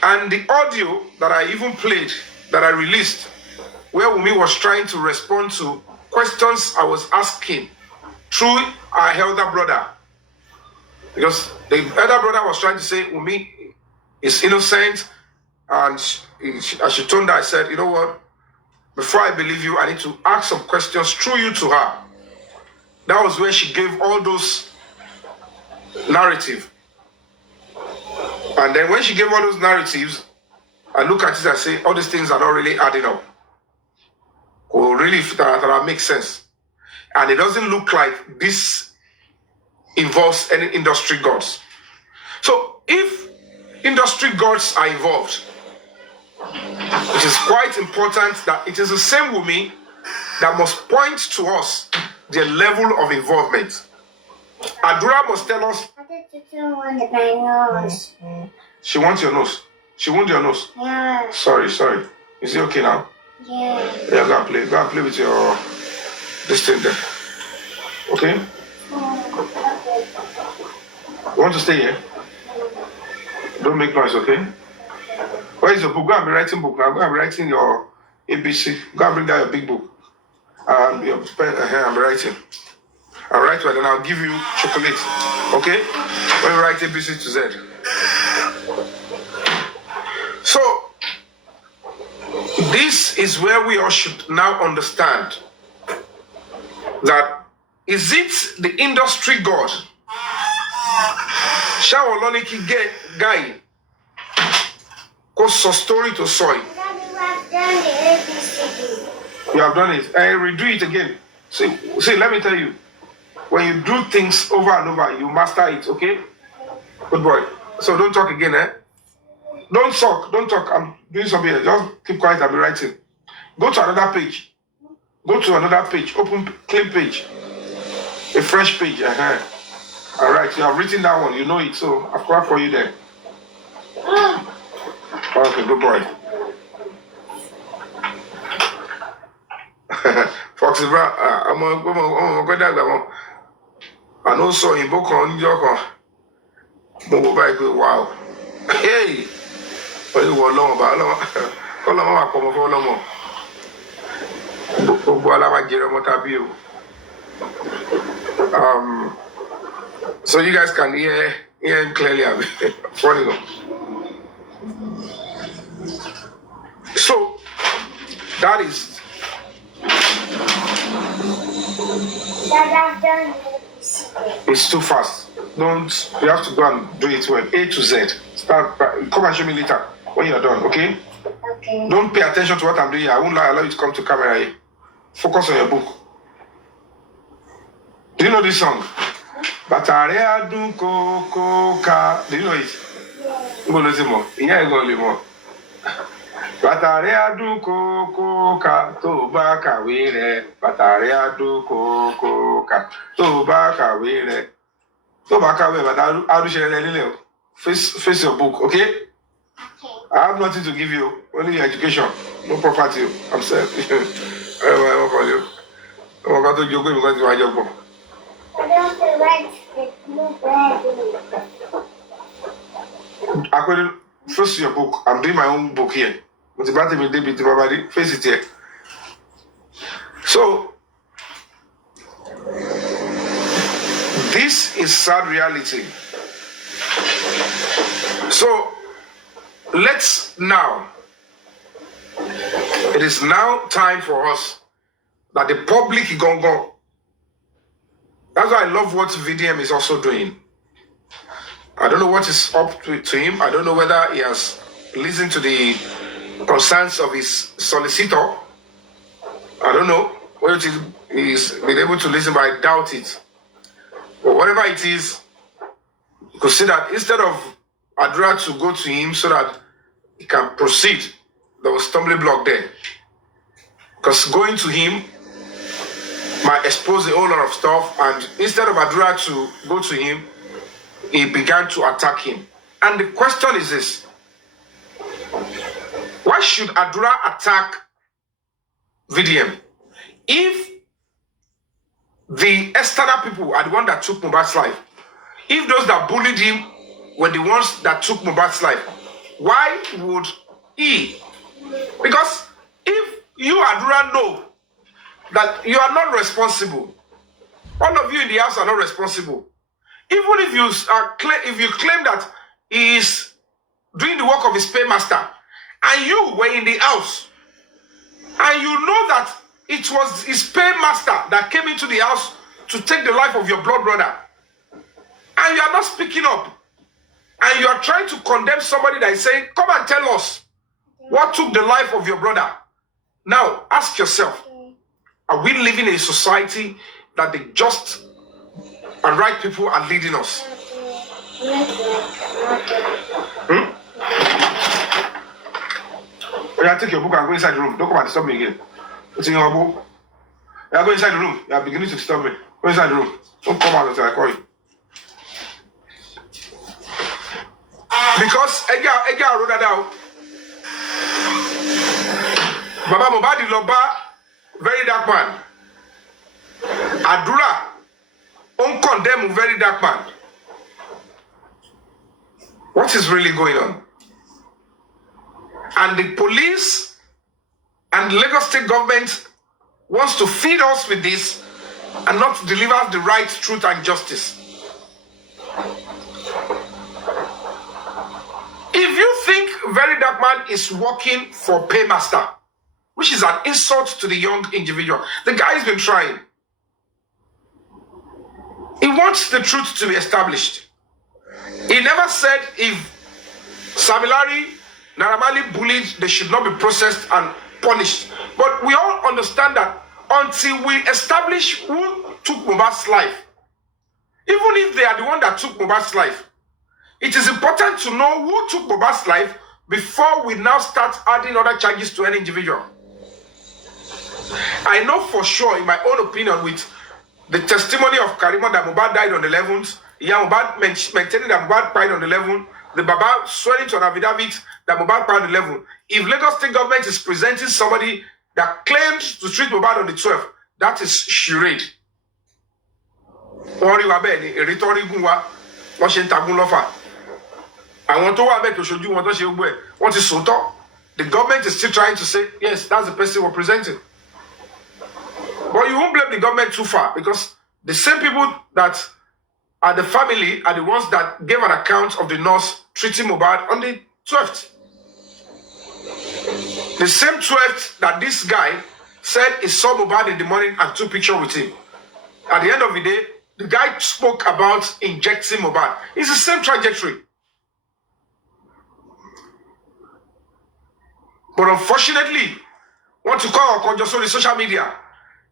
And the audio that I even played, that I released, where Yomi was trying to respond to questions I was asking through our elder brother. Because the elder brother was trying to say Yomi is innocent. And as she told her, I said, you know what? Before I believe you, I need to ask some questions through you to her. That was where she gave all those narratives. And then when she gave all those narratives, I look at it and say, all these things are not really adding up. Or really, that makes sense. And it doesn't look like this involves any industry gods. So if industry gods are involved, it is quite important that it is the same Yomi that must point to us the level of involvement. Adura must tell us. My nose. She wants your nose. She wants your nose. Yeah. Sorry. Is it okay now? Yeah. Yeah, go and play. Go and play with your this thing there. Okay? You want to stay here? Don't make noise, okay? Where is your book? Go and be writing book now. Go and be writing your ABC. Go and bring down your big book. Your pen here, I'm writing. I'll write well, and I'll give you chocolate. Okay? When you write ABC to Z. So, this is where we all should now understand that Is it the industry god? Shower Loniki guy. Cause so story to soy. You have done it. I redo it again. See, let me tell you. When you do things over and over, you master it, okay? Good boy. So don't talk again, eh? Don't talk. I'm doing something else. Just keep quiet, I'll be writing. Go to another page. Open clean page. A fresh page. All right, you have written that one. You know it, so I've clapped for you there. Okay, good boy. Foxy, bro, I'm going to go. I know so in book on your wow. Hey, what you want long about? All of my come for long. So you guys can hear him clearly. Funny. So that is. It's too fast. You have to go and do it well. A to Z. Start. Come and show me later when you're done, okay? Okay. Don't pay attention to what I'm doing here. I won't allow you to come to camera here. Focus on your book. Do you know this song? Batarea du ka. Do you know it? Yeah. Batarea du ka to ba ka wire. Batarea du ka to ba ka wire. To ba ka wire, but how do you face your book, okay? Okay. I have nothing to give you, only your education, no property. I'm saying. I won't call you. I'm going to joke because you are your book. I don't like the blueberry. According first your book, I'm doing my own book here. But about me, David, everybody, face it here. So this is sad reality. So let's now. It is now time for us that the public gongo. That's why I love what VDM is also doing. I don't know what is up to him. I don't know whether he has listened to the concerns of his solicitor. I don't know whether he's been able to listen, but I doubt it. But whatever it is, you could see that instead of Adra to go to him so that he can proceed, there was stumbling block there. Because going to him might expose a whole lot of stuff, and instead of Adura to go to him, he began to attack him. And the question is this: why should Adura attack VDM if the external people are the one that took Mohbad's life? If those that bullied him were the ones that took Mohbad's life, why would he? Because if you, Adura, know that you are not responsible, all of you in the house are not responsible. Even if you claim that he is doing the work of his paymaster, and you were in the house, and you know that it was his paymaster that came into the house to take the life of your blood brother, and you are not speaking up, and you are trying to condemn somebody that is saying, come and tell us what took the life of your brother. Now, ask yourself, are we living in a society that the just and right people are leading us? Yeah, take your book and go inside the room. Don't come and disturb me again. It's in your book. Yeah, go inside the room. You are beginning to disturb me. Go inside the room. Don't come out until I call you. Because Ega wrote that down. Baba Mohbad Loba, very dark man. Adura, condemn very dark man. What is really going on? And the police and the Lagos State government wants to feed us with this and not deliver us the right truth and justice. If you think very dark man is working for paymaster, which is an insult to the young individual, the guy has been trying. He wants the truth to be established. He never said if Samilari, Naramali bullied, they should not be processed and punished. But we all understand that until we establish who took Mohbad's life, even if they are the one that took Mohbad's life, it is important to know who took Mohbad's life before we now start adding other charges to any individual. I know for sure, in my own opinion, with the testimony of Karima that Mohbad died on the 11th, Mohbad maintaining that Mohbad died on the 11th, the Baba swearing to an affidavit that Mohbad died on the 11th. If Lagos State government is presenting somebody that claims to treat Mohbad on the 12th, that is charade. Wọ́n rí wa bẹ́ẹ̀ ni èrè tó rí gún wa wọ́n ṣe ń tagún lọ́fà. Àwọn tó wà bẹ́ẹ̀ tó ṣojú wọn tó ṣe gbogbo ẹ̀ wọ́n ti sòótọ́. The government is still trying to say, yes, that's the person we're presenting. But you won't blame the government too far because the same people that are the family are the ones that gave an account of the nurse treating Mohbad on the 12th. The same 12th that this guy said he saw Mohbad in the morning and took picture with him. At the end of the day, the guy spoke about injecting Mohbad. It's the same trajectory. But unfortunately, want to call or just on the social media,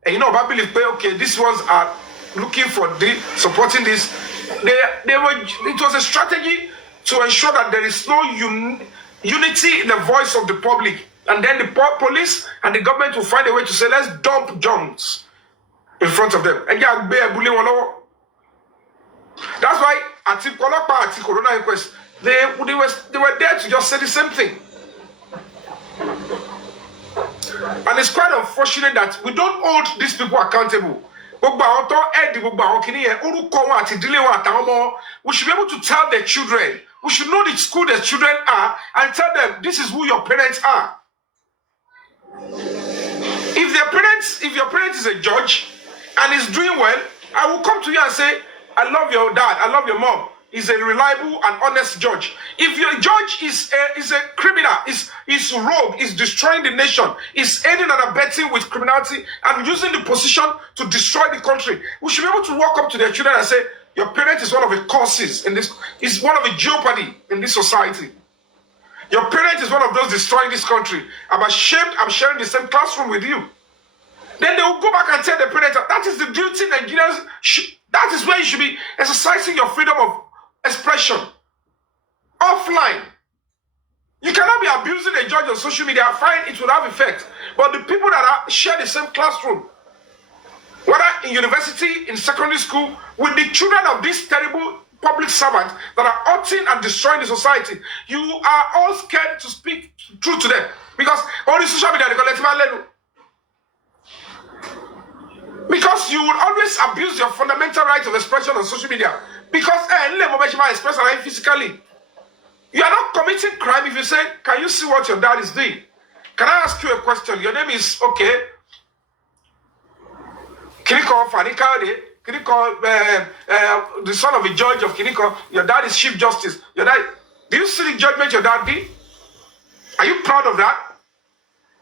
and you know, I believe, okay, these ones are looking for this, supporting this. It was a strategy to ensure that there is no unity in the voice of the public. And then the police and the government will find a way to say, let's dump Jones in front of them. That's why at the Corona inquest, they were there to just say the same thing. And it's quite unfortunate that we don't hold these people accountable. We should be able to tell their children. We should know the school their children are and tell them this is who your parents are. If your parent is a judge and is doing well, I will come to you and say, I love your dad, I love your mom. He's a reliable and honest judge. If your judge is a criminal, is rogue, is destroying the nation, is aiding and abetting with criminality and using the position to destroy the country, we should be able to walk up to their children and say, your parent is one of the causes in this, is one of the jeopardy in this society. Your parent is one of those destroying this country. I'm ashamed I'm sharing the same classroom with you. Then they will go back and tell the parent, that is the duty Nigerians, that is where you should be exercising your freedom of expression. Offline. You cannot be abusing a judge on social media. Fine, it will have effect. But the people that share the same classroom, whether in university, in secondary school, with the children of this terrible public servant that are hurting and destroying the society, you are all scared to speak truth to them. Because on the social media, they collect. Because you would always abuse your fundamental right of expression on social media. Because express physically. You are not committing crime if you say, can you see what your dad is doing? Can I ask you a question? Your name is, okay. Kiniko Fanikade. Kiniko, the son of a judge of Kiniko. Your dad is Chief Justice. Your dad, do you see the judgment your dad did? Are you proud of that?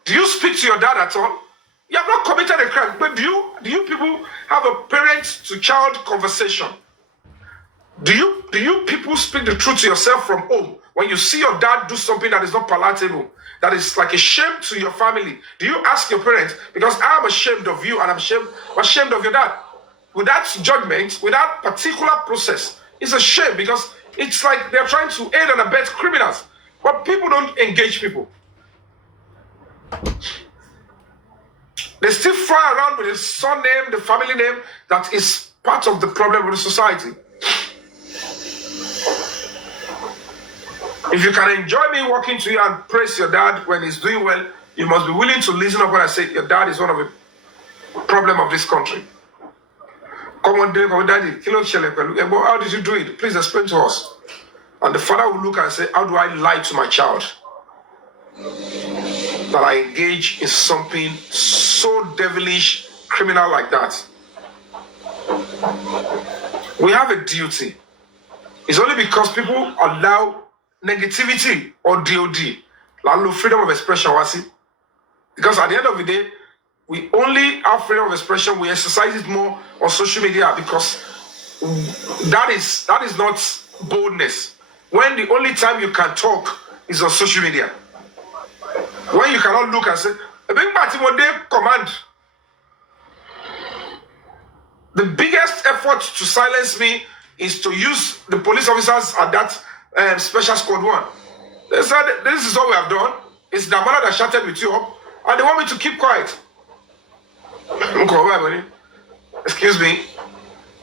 Do you speak to your dad at all? You have not committed a crime, but do you people have a parent-to-child conversation? Do you people speak the truth to yourself from home? When you see your dad do something that is not palatable, that is like a shame to your family, do you ask your parents, because I am ashamed of you and I'm ashamed of your dad? Without judgment, without particular process, it's a shame because it's like they're trying to aid and abet criminals. But people don't engage people. They still fly around with the son name, the family name, that is part of the problem of the society. If you can enjoy me walking to you and praise your dad when he's doing well, you must be willing to listen up when I say your dad is one of the problem of this country. Come on, daddy, how did you do it? Please explain to us. And the father will look and say, how do I lie to my child? That I engage in something so devilish, criminal like that. We have a duty. It's only because people allow negativity or DOD, like freedom of expression, because at the end of the day, we only have freedom of expression. We exercise it more on social media because that is not boldness. When the only time you can talk is on social media. When you cannot look and say, a big party one day command. The biggest effort to silence me is to use the police officers at that special squad 1. They said, this is what we have done. It's the mother that shouted with you up, and they want me to keep quiet. Excuse me.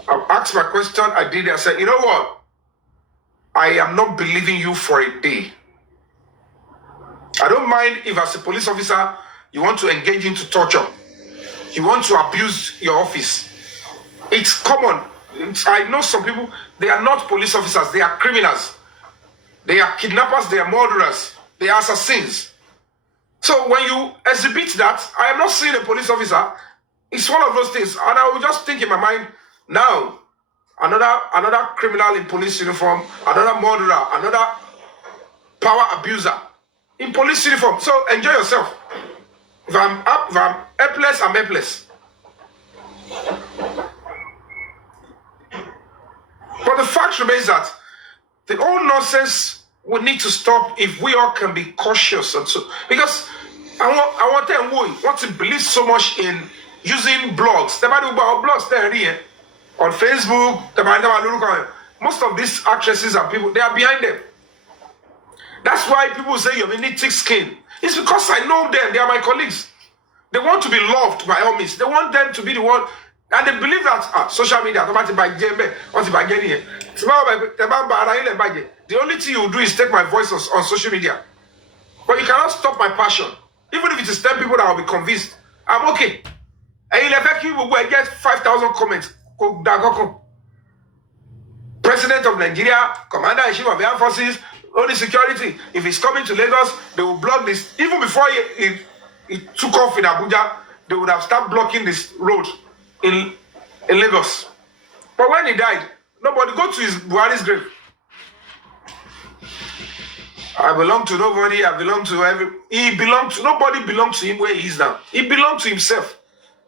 I've asked my question. I did it. I said, you know what? I am not believing you for a day. I don't mind if as a police officer, you want to engage into torture. You want to abuse your office. It's common. I know some people, they are not police officers. They are criminals. They are kidnappers. They are murderers. They are assassins. So when you exhibit that, I am not seeing a police officer. It's one of those things. And I will just think in my mind, now, another criminal in police uniform, another murderer, another power abuser in police uniform. So enjoy yourself. If I'm helpless, I'm helpless. But the fact remains that the whole nonsense will need to stop if we all can be cautious. And so, because I want to believe so much in using blogs. Blogs there on Facebook. Most of these actresses and people, they are behind them. That's why people say Yomi need thick skin. It's because I know them. They are my colleagues. They want to be loved by all means. They want them to be the one. And they believe that social media, the only thing you do is take my voice on social media. But you cannot stop my passion. Even if it is 10 people that will be convinced, I'm okay. And in effect, you will get 5,000 comments. President of Nigeria, Commander-in-Chief of the Armed Forces, only security. If he's coming to Lagos, they will block this. Even before he took off in Abuja, they would have started blocking this road in Lagos. But when he died, nobody go to Buhari's grave. I belong to nobody. I belong to nobody belonged to him where he is now. He belonged to himself.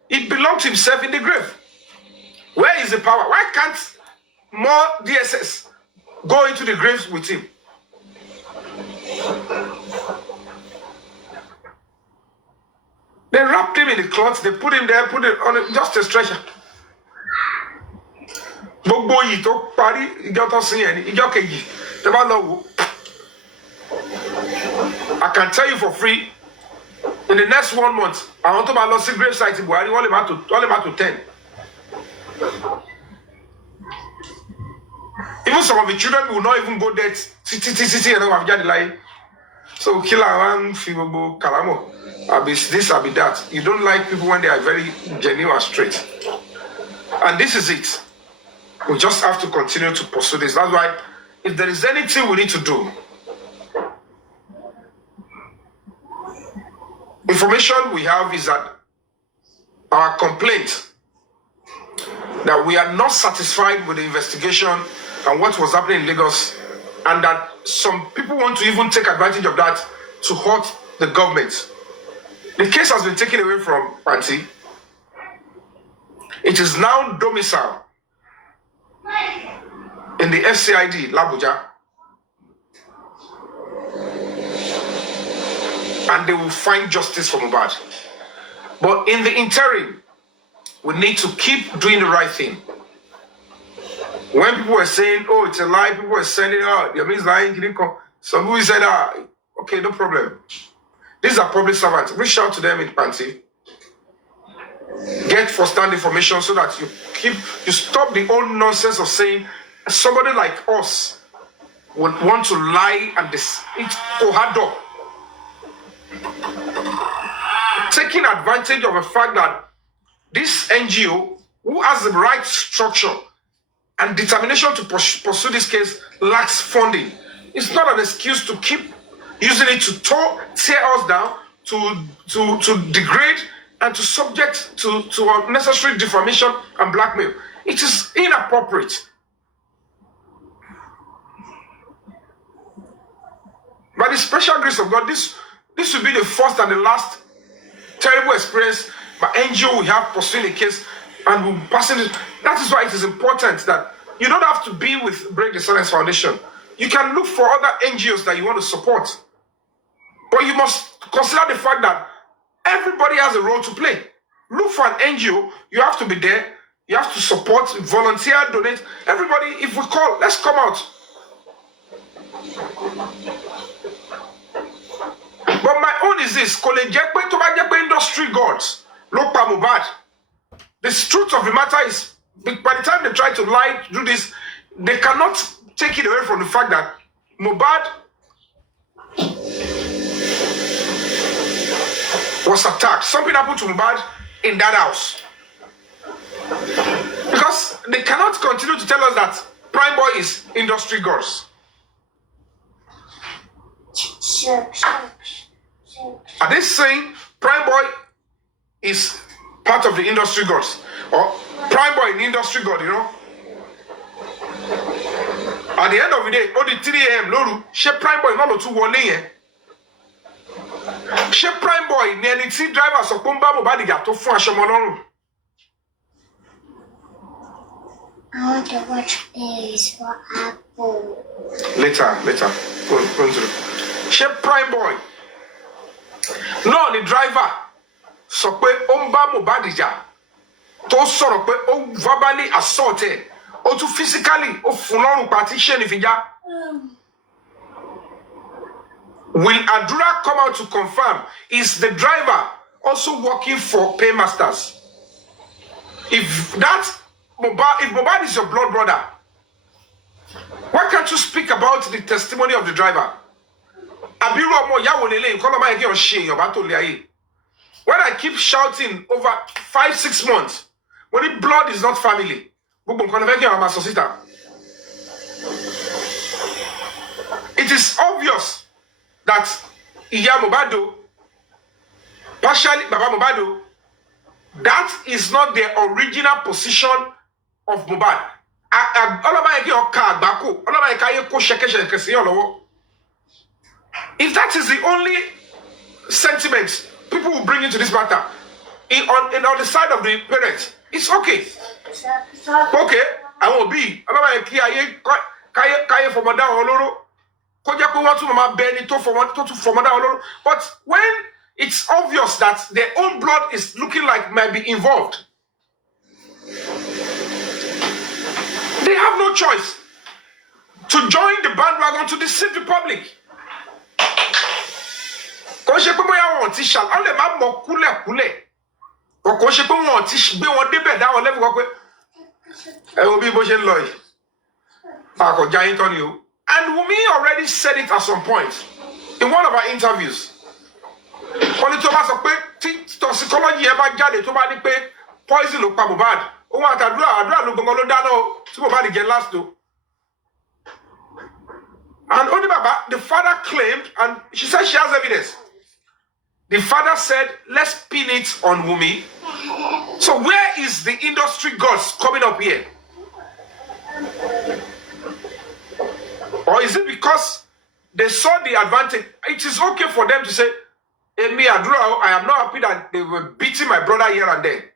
He belonged to himself in the grave. Where is the power? Why can't more DSS go into the graves with him? They wrapped him in the cloth, they put him there, put it on just a stretcher. I can tell you for free, in the next 1 month, I want to buy lost grave site in Buhari, all about to 10. Even some of the children will not even go there. So kill around Fibobo Kalamo. I'll be this, I'll be that. You don't like people when they are very genuine and straight. And this is it. We just have to continue to pursue this. That's why, if there is anything we need to do, information we have is that our complaint that we are not satisfied with the investigation and what was happening in Lagos, and that some people want to even take advantage of that to hurt the government. The case has been taken away from Panti. It is now domiciled in the FCID, Labuja. And they will find justice for Mohbad. But in the interim, we need to keep doing the right thing. When people were saying, oh, it's a lie, people were sending out, it means lying, some people said, okay, no problem. These are public servants. Reach out to them in Panti. Get first-hand information so that you stop the old nonsense of saying somebody like us would want to lie and it's Ohado. Taking advantage of the fact that this NGO, who has the right structure and determination to pursue this case, lacks funding. It's not an excuse to keep using it to tear us down, to degrade, and to subject to unnecessary defamation and blackmail. It is inappropriate. By the special grace of God, this will be the first and the last terrible experience my NGO will have pursuing a case and will pass it. That is why it is important that you don't have to be with Break the Silence Foundation. You can look for other NGOs that you want to support. But you must consider the fact that everybody has a role to play. Look for an NGO. You have to be there. You have to support, volunteer, donate. Everybody, if we call, let's come out. But my own is this. Industry gods. Look, Mohbad. The truth of the matter is, by the time they try to lie, do this, they cannot take it away from the fact that Mohbad was attacked. Something happened to Mohbad in that house. Because they cannot continue to tell us that Prime Boy is industry gods. Are they saying Prime Boy is part of the industry gods? Or Prime Boy in the industry god, you know? At the end of the day, all the 3 a.m. Loru, she Prime Boy not to 1 a.m. She Prime Boy, nearly 3 drivers of Pumba Mobadiga to Fashamonon. I want to watch this for Apple. Later. Go through. She Prime Boy. No, the driver. So pe Omba Mobadija. To sort pe o verbally assaulted. Or to physically o funon partition if ya. Will Adura come out to confirm? Is the driver also working for paymasters? If Mohbad is your blood brother, why can't you speak about the testimony of the driver? When I keep shouting over 5-6 months, when the blood is not family, it is obvious that Iya Mohbad, partially Baba Mohbad, that is not the original position of Mohbad. If that is the only sentiment people will bring into this matter, on the side of the parents, it's okay. Okay, I will be. But when it's obvious that their own blood is looking like might be involved, they have no choice to join the bandwagon to deceive the public. And Wumi already said it at some point in one of our interviews. Only Thomas of toxicology ever jáde tó bá ní pé poison ló pa Mohbad. Òun àdúrà ló gbọngàn ló dáná tí Mohbad jẹ last o. And only Baba, the father claimed, and she said she has evidence. The father said, let's pin it on Wumi. So where is the industry gods coming up here? Or is it because they saw the advantage? It is okay for them to say, Emi Adura, I am not happy that they were beating my brother here and there.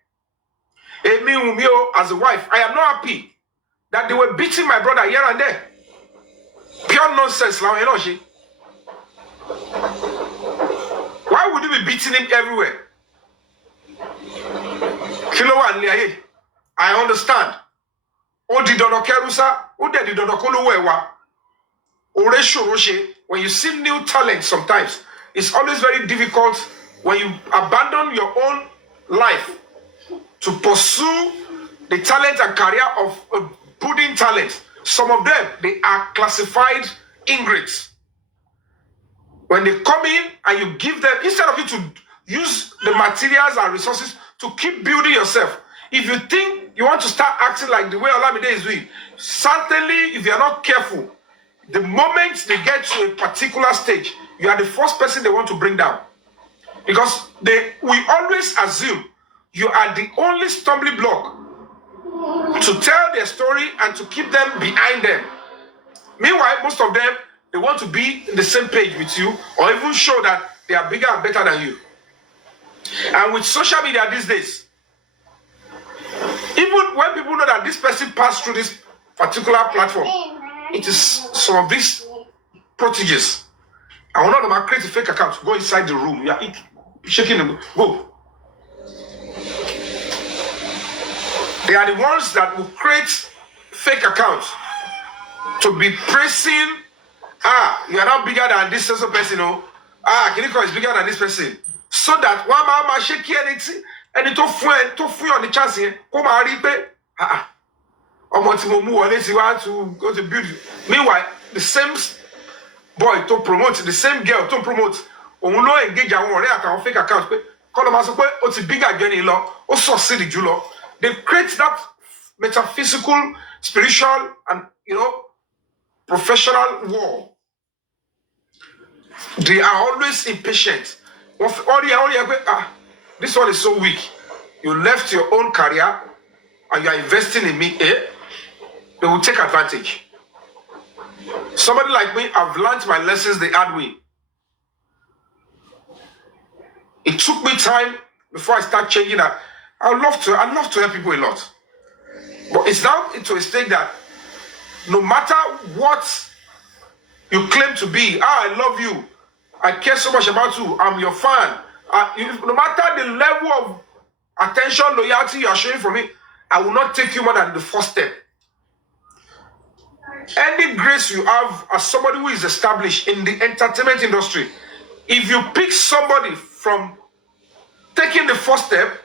Emi Umio, as a wife, I am not happy that they were beating my brother here and there. Pure nonsense, why would you be beating him everywhere? Kilo and Liaye, I understand. When you see new talent sometimes, it's always very difficult when you abandon your own life to pursue the talent and career of a budding talent. Some of them, they are classified ingrates. When they come in and you give them, instead of you to use the materials and resources to keep building yourself, if you think you want to start acting like the way Olamide is doing, certainly if you're not careful, the moment they get to a particular stage, you are the first person they want to bring down. Because we always assume you are the only stumbling block to tell their story and to keep them behind them. Meanwhile, most of them, they want to be in the same page with you or even show that they are bigger and better than you. And with social media these days, even when people know that this person passed through this particular platform, it is some of these proteges. I will not create a fake account. Go inside the room. You are shaking them. Go. They are the ones that will create fake accounts to be praising. You are not bigger than this person. Kiniko is bigger than this person. So that one man shake anything and it to free on the chance here. Come on, read to go to build. Meanwhile, the same boy to promote, the same girl to promote. On no engage our fake account. Call them as a bigger journey law, also city law. They create that metaphysical, spiritual, and professional war. They are always impatient. This one is so weak. You left your own career and you are investing in me. They will take advantage. Somebody like me, I've learned my lessons the hard way. It took me time before I start changing that. I love to help people a lot. But it's now into a stage that no matter what you claim to be, I love you, I care so much about you, I'm your fan. No matter the level of attention, loyalty you are showing for me, I will not take you more than the first step. Any grace you have as somebody who is established in the entertainment industry, if you pick somebody from taking the first step,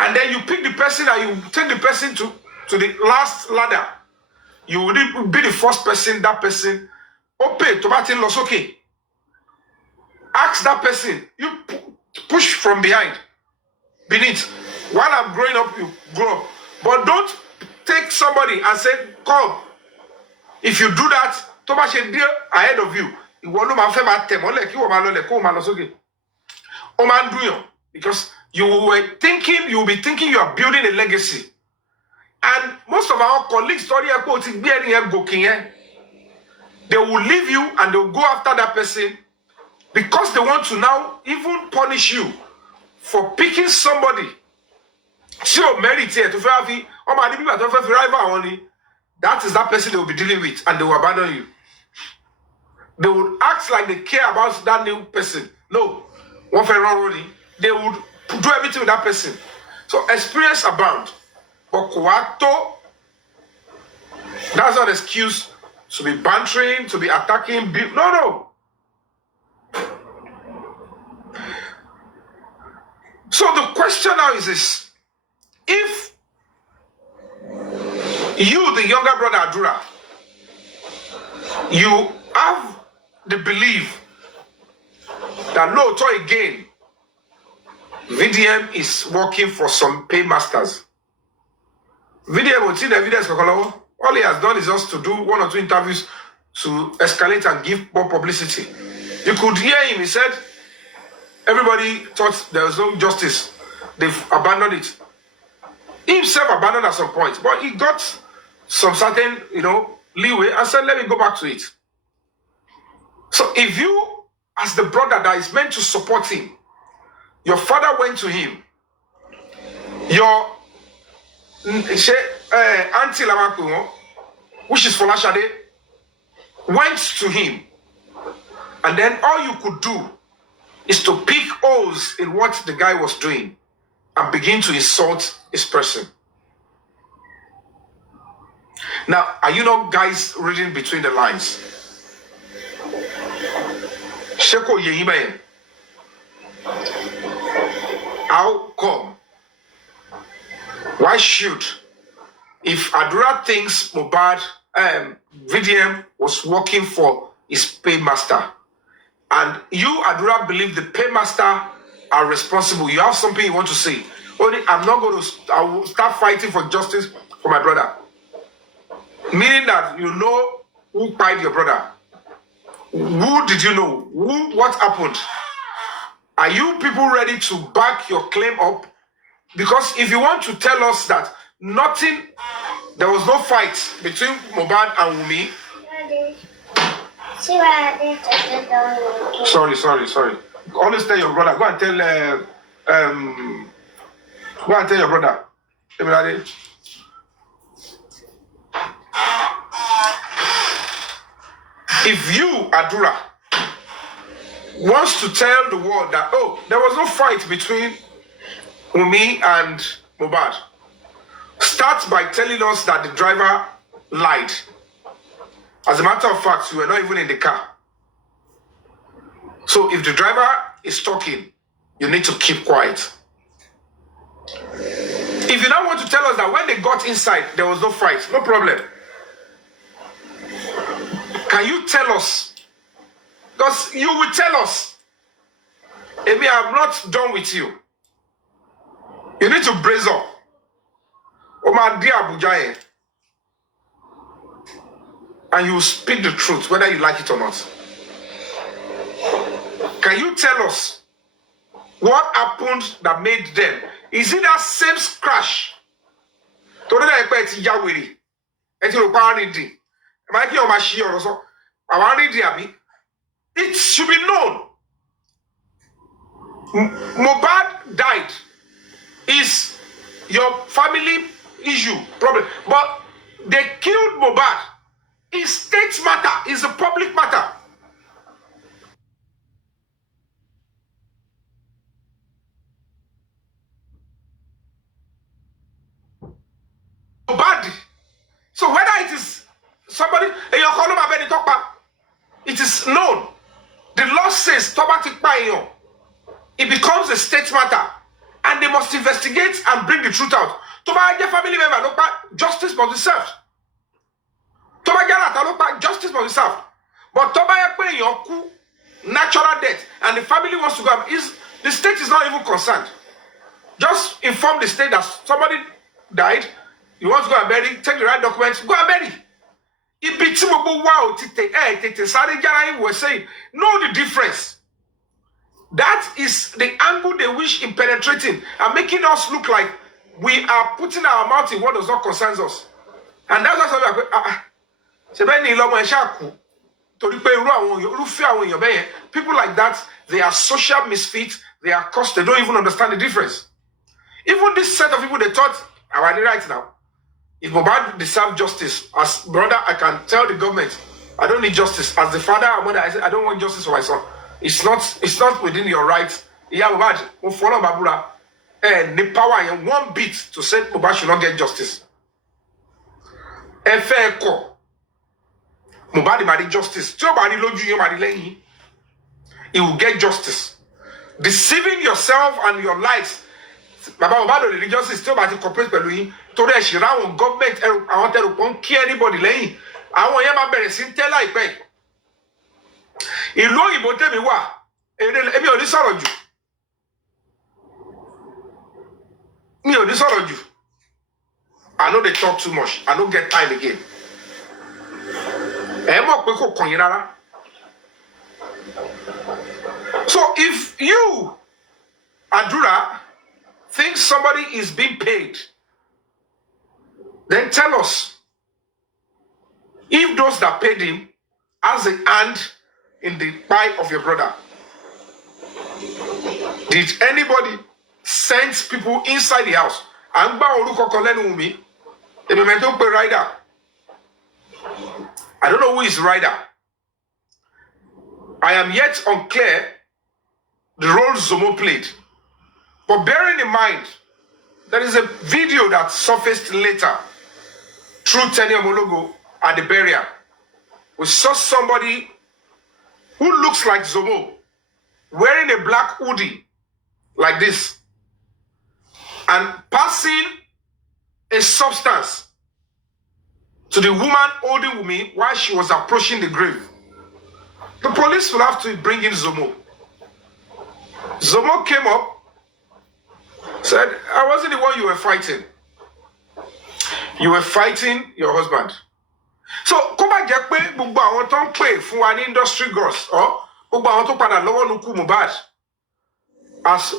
and then you pick the person and you take the person to the last ladder, you will be the first person, that person, open to battle loss, okay. Ask that person, you push from beneath. While I'm growing up, you grow up. But don't take somebody and say, come. If you do that, too much ahead of you. Because you will be thinking you are building a legacy. And most of our colleagues, they will leave you and they will go after that person because they want to now even punish you for picking somebody. That is that person they will be dealing with and they will abandon you. They would act like they care about that new person. No. They would do everything with that person. So experience abound. But that's not an excuse to be bantering, to be attacking. No. So the question now is this. If you, the younger brother Adura, you have the belief that no, again, VDM is working for some paymasters. VDM will see the evidence. All he has done is just to do 1 or 2 interviews to escalate and give more publicity. You could hear him. He said, everybody thought there was no justice. They've abandoned it. He himself abandoned at some point, but he got some certain, leeway and said, let me go back to it. So if you, as the brother that is meant to support him, your father went to him, your Auntie Lamaku, which is Folashade, went to him, and then all you could do is to pick holes in what the guy was doing and begin to insult his person. Now, are you not guys reading between the lines? Sheko Yehime. How come? Why should? If Adura thinks Mohbad VDM was working for his paymaster, and you, Adura, believe the paymaster are responsible, you have something you want to say. Only I will start fighting for justice for my brother. Meaning that you know who killed your brother. Who did you know? What happened? Are you people ready to back your claim up? Because if you want to tell us that there was no fight between Mohbad and Wunmi. Sorry. Always tell your brother. Go and tell your brother. If you, Adura, wants to tell the world that, oh, there was no fight between Umi and Mohbad, start by telling us that the driver lied. As a matter of fact, you were not even in the car. So if the driver is talking, you need to keep quiet. If you don't want to tell us that when they got inside, there was no fight, no problem. Can you tell us? Because you will tell us. Maybe I'm not done with you. You need to brace up. Oh my dear Abuja, and you speak the truth, whether you like it or not. Can you tell us what happened that made them? Is it that same crash? It should be known. Mohbad died. Is your family issue problem? But they killed Mohbad. It's state matter. It's a public matter. Mohbad. So whether it is somebody, it is known. The law says it becomes a state matter, and they must investigate and bring the truth out. Family member, justice must be served. Justice must be served. But natural death, and the family wants to go, the state is not even concerned. Just inform the state that somebody died, you want to go and bury, take the right documents, go and bury. We're saying, know the difference. That is the angle they wish in penetrating and making us look like we are putting our mouth in what does not concern us. And that's why people like that, they are social misfits, they are cursed, they don't even understand the difference. Even this set of people, they thought, right now, if Mohbad deserves justice, as brother, I can tell the government, I don't need justice. As the father and mother, I say, I don't want justice for my son. It's not within your right. Yeah, Mohbad, we'll follow Babula. And the power in one bit to say Mohbad should not get justice. Mohbad marry justice. He will get justice. Deceiving yourself and your lives. Baba Mohbad religious is still about to cooperate with you. Torí ẹ ṣì ráwọn government àwọn tẹrù pọ́n kí anybody lẹ́yìn. Àwọn yẹn máa bẹ̀rẹ̀ sí ń tẹ́ láìpẹ́. Ìlú òyìnbó tèmi wà. Èmi ò ní sọ̀rọ̀ jù. Mi ò ní sọ̀rọ̀ jù. I know they talk too much. I don't get time again. Ẹ mọ̀ pé kò kàn yín rárá. So if you, Adura, think somebody is being paid, then tell us if those that paid him has a hand in the pie of your brother. Did anybody send people inside the house? I don't know who is Rider. I am yet unclear the role Zomo played. But bearing in mind, there is a video that surfaced later through Tenny Omologo at the burial. We saw somebody who looks like Zomo wearing a black hoodie like this and passing a substance to the woman holding Wumi while she was approaching the grave. The police will have to bring in Zomo. Zomo came up, said, I wasn't the one you were fighting. You were fighting your husband. So, come back, Jekpe, gbogbo àwọn tó ń pè fún wa ní industry girls, or gbogbo àwọn tó padà lọ́wọ́ nukú Mohbad. As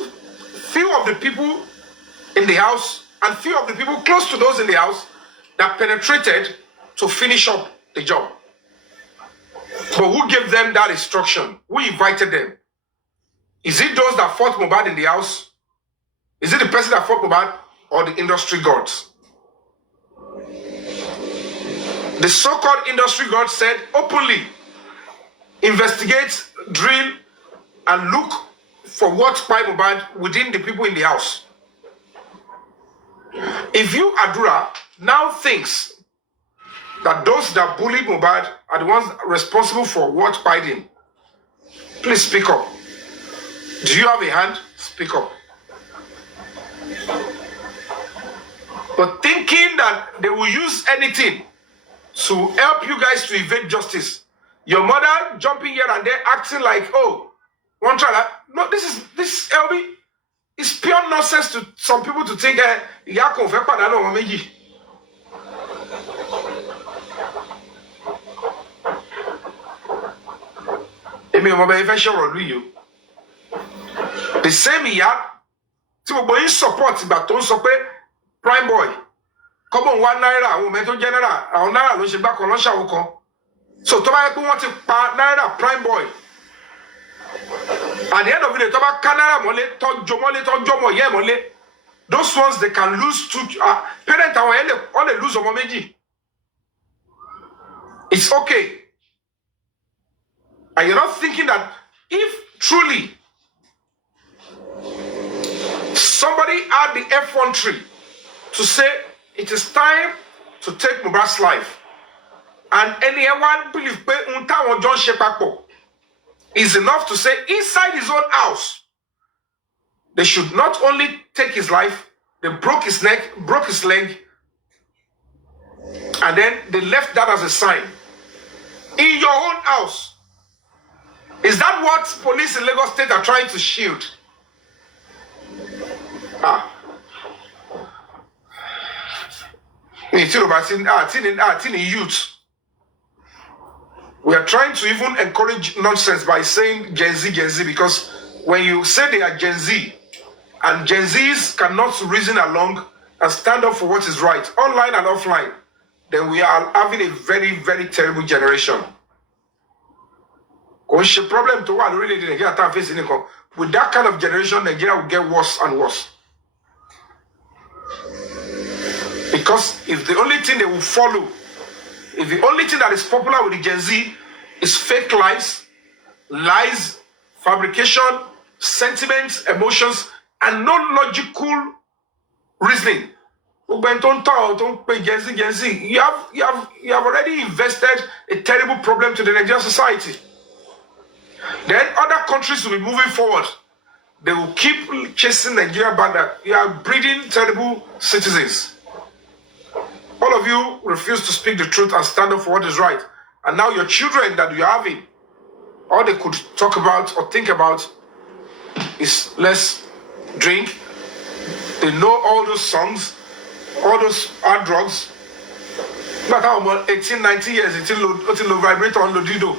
few of the people in the house and few of the people close to those in the house that penetrated to finish up the job. But who gave them that instruction? Who invited them? Is it those that fought Mohbad in the house? Is it the person that fought Mohbad or the industry gods? The so-called industry gods said openly investigate, drill, and look for what spy Mohbad within the people in the house. If you, Adura, now thinks that those that bullied Mohbad are the ones responsible for what spied him, please speak up. Do you have a hand? Speak up. But thinking that they will use anything to help you guys to evade justice. Your mother jumping here and there acting like, oh, one try. No, this LB is pure nonsense to some people to think the same ìyá tí gbogbo yín support ìgbà tó ń sọ pé prime boy kọ́bọ̀n wá náírà àwọn ọmọ tó jẹ́ náírà àwọn náírà ló ṣe gbá kan lọ́ṣàwó kan so tó bá yẹ pé wọ́n ti pa náírà prime boy at the end of the day tó bá ká náírà mọ́lé tọ́jọ́ ọmọ ìyá ẹ̀ mọ́lé those ones they can lose two parent àwọn ẹ̀ lè lose ọmọ méjì. It's okay. And you're not thinking that if truly somebody had the effrontery to say it is time to take Mohbad's life, and anyone believe is enough to say inside his own house, they should not only take his life, they broke his neck, broke his leg, and then they left that as a sign. In your own house. Is that what police in Lagos State are trying to shield? Youth. We are trying to even encourage nonsense by saying Gen Z, because when you say they are Gen Z, and Gen Zs cannot reason along and stand up for what is right, online and offline, then we are having a very, very terrible generation. Problem to one really Nigeria facing with that kind of generation, Nigeria will get worse and worse. Because if the only thing they will follow, if the only thing that is popular with the Gen Z is fake lies, fabrication, sentiments, emotions, and no logical reasoning. You have already invested a terrible problem to the Nigerian society. Then other countries will be moving forward. They will keep chasing Nigeria back. You are breeding terrible citizens. All of you refuse to speak the truth and stand up for what is right. And now your children that you are having, all they could talk about or think about is let's drink. They know all those songs, all those hard drugs. But how about 18, 19 years until vibrator on the dido?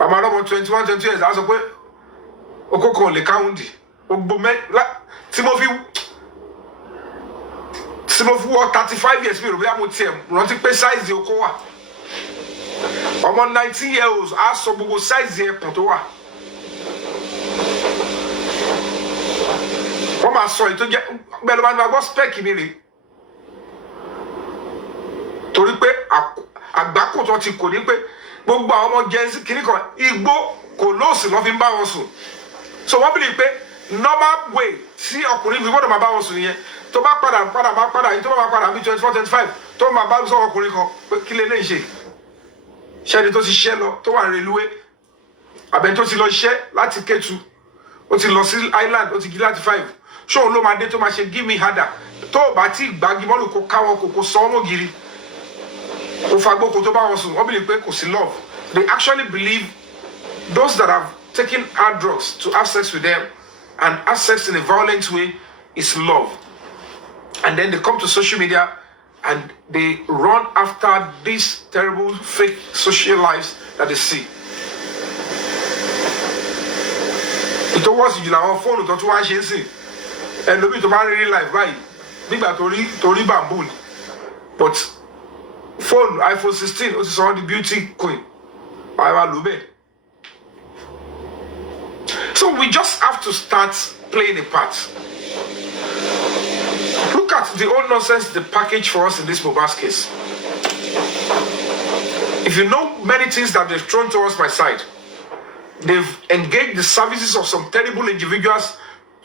I'm around 21, 22 years. I was like, Okoko le county. Timothy 35 years. We are not running size the Okoa. I'm on 19 years old. I saw Bogo size the Pontoa. What I saw it to get better than I was specking in. Toripe, Agbako to Tikonipe. Gbogbo àwọn ọmọ Gen Z kìíní kan igbó kò lóòsì lọ́ fi ń bá wọn sùn. So wọ́n believe pé normal way tí ọkùnrin fi gbọ́dọ̀ máa bá wọn sùn nìyẹn. Tó bá padà yìí tó bá máa padà bí 24, 25 tó máa bá sọ ọkùnrin kan pé kí lè lè ṣe. Ṣẹ́ni tó ti ṣiṣẹ́ lọ tó wà rélúwé. Àbẹ̀ tó ti lọ ṣiṣẹ́ láti Kétu. Ó ti lọ sí Island, ó ti gí láti 5. Ṣóun ló máa dé tó máa ṣe give me harder. Tó o bá tí gbági mọ́lù kó káwọn kò sọ ọmọ gírí. Love. They actually believe those that have taken hard drugs to have sex with them and have sex in a violent way is love. And then they come to social media and they run after these terrible fake social lives that they see. It was you know phone to watch and nobody to real life right. Big tori bamboo. But phone iPhone 16 ó ti sọ the beauty queen. So we just have to start playing a part. Look at the old nonsense they package for us in this Mohbad's case. If you know many things that they've thrown towards my side, they've engaged the services of some terrible individuals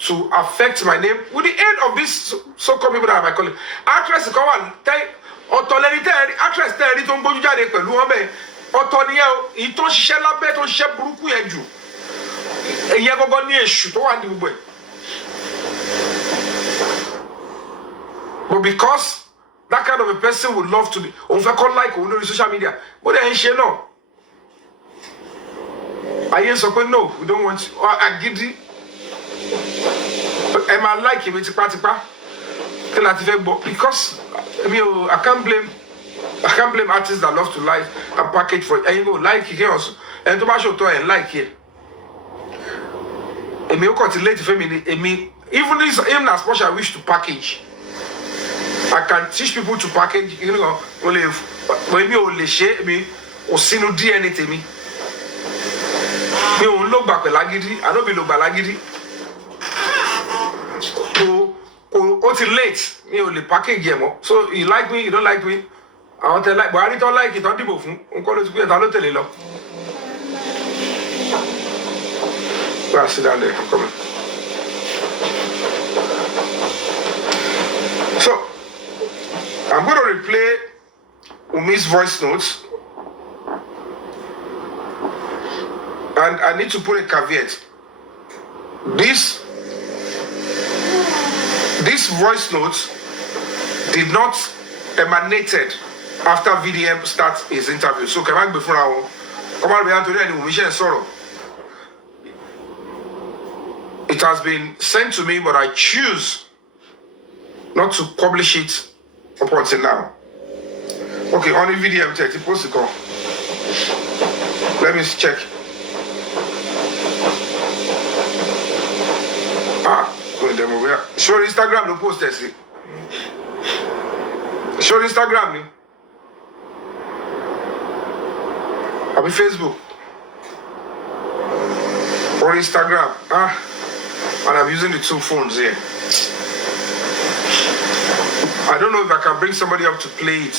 to affect my name. With the aid of these so-called people that are my colleagues, actress come and tell actress tell it on Bojuja pẹ̀lú ọmọ ọ̀tọ̀ ni ẹ ìtò ṣiṣẹ́ lábẹ́ tó ṣiṣẹ́ burúkú yẹn jù ẹ̀yẹ gbọ́gbọ́ ní èṣù tó wà ní gbogbo ẹ̀. But because that kind of a person would love to be òun fẹ́ kọ́ like òun lórí social media bó dẹ̀ ń ṣe náà ayé sọ pé no we don't want you agídí ẹ máa like mi tipátipá kí la ti fẹ́ gbọ́ because I can't blame artists that love to like and package for ẹyin go like kí ọ̀sùn ẹni tó bá ṣòótọ́ ẹ̀ like yẹ èmi ó kàn ti late fẹ́ mi ni èmi even as much as I wish to package I can teach people to package you know only when mi ò lè ṣe mi ò sínú DNA tèmi mi ò ń lò gbà pẹ̀lú agídí I no be lò gbà lágídí o ti late mi ò lè package ẹ̀ mọ́ so you like me you don't like me àwọn tẹ like Buhari tó like ìtàn dìbò fún nǹkan ló ti pé ẹ̀ta ló tẹ̀lé lọ. Well, sit down there, I'm coming. So, I'm going to replay Umi's voice notes. And I need to put a caveat. This voice notes did not emanated after VDM starts his interview. So, come on before now. Come on, we have to do any Umi sorrow. It has been sent to me, but I choose not to publish it up until now. Okay, on the video I'm checking, post the call. Let me check. Go them over here. Show Instagram, no post this. Show Instagram, no. I'll be Facebook. Or Instagram. And I'm using the two phones here. I don't know if I can bring somebody up to play it.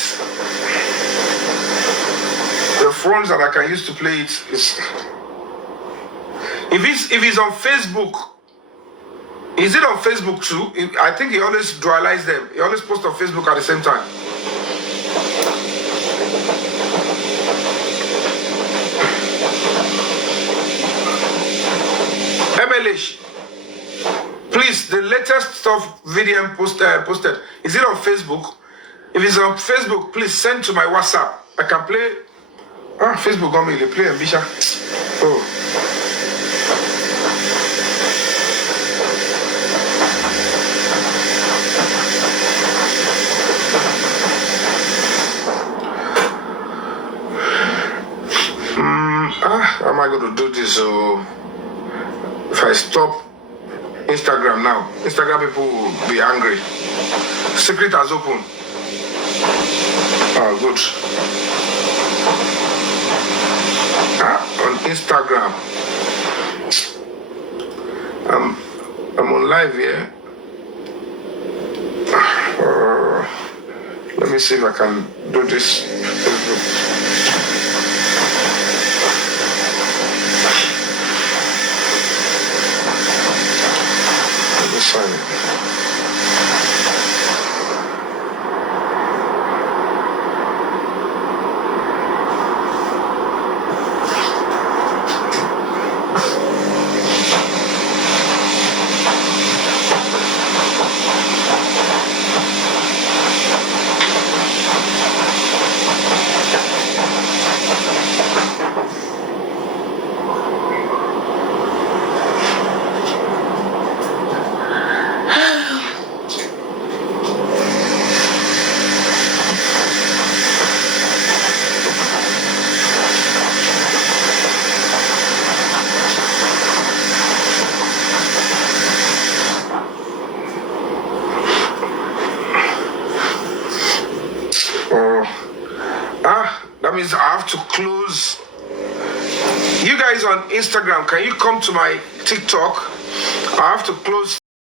The phones that I can use to play it is if it's on Facebook. Is it on Facebook too? I think he always dualize them. He always posts on Facebook at the same time. MLH. Please, the latest stuff VDM posted, is it on Facebook? If it's on Facebook, please send to my WhatsApp. I can play. Facebook got me. They play Bisha. Oh. How am I going to do this? So, if I stop Instagram now, Instagram people will be angry. Secret has opened. Good. On Instagram. I'm on live here. Let me see if I can do this. That means I have to close. You guys on Instagram, can you come to my TikTok? I have to close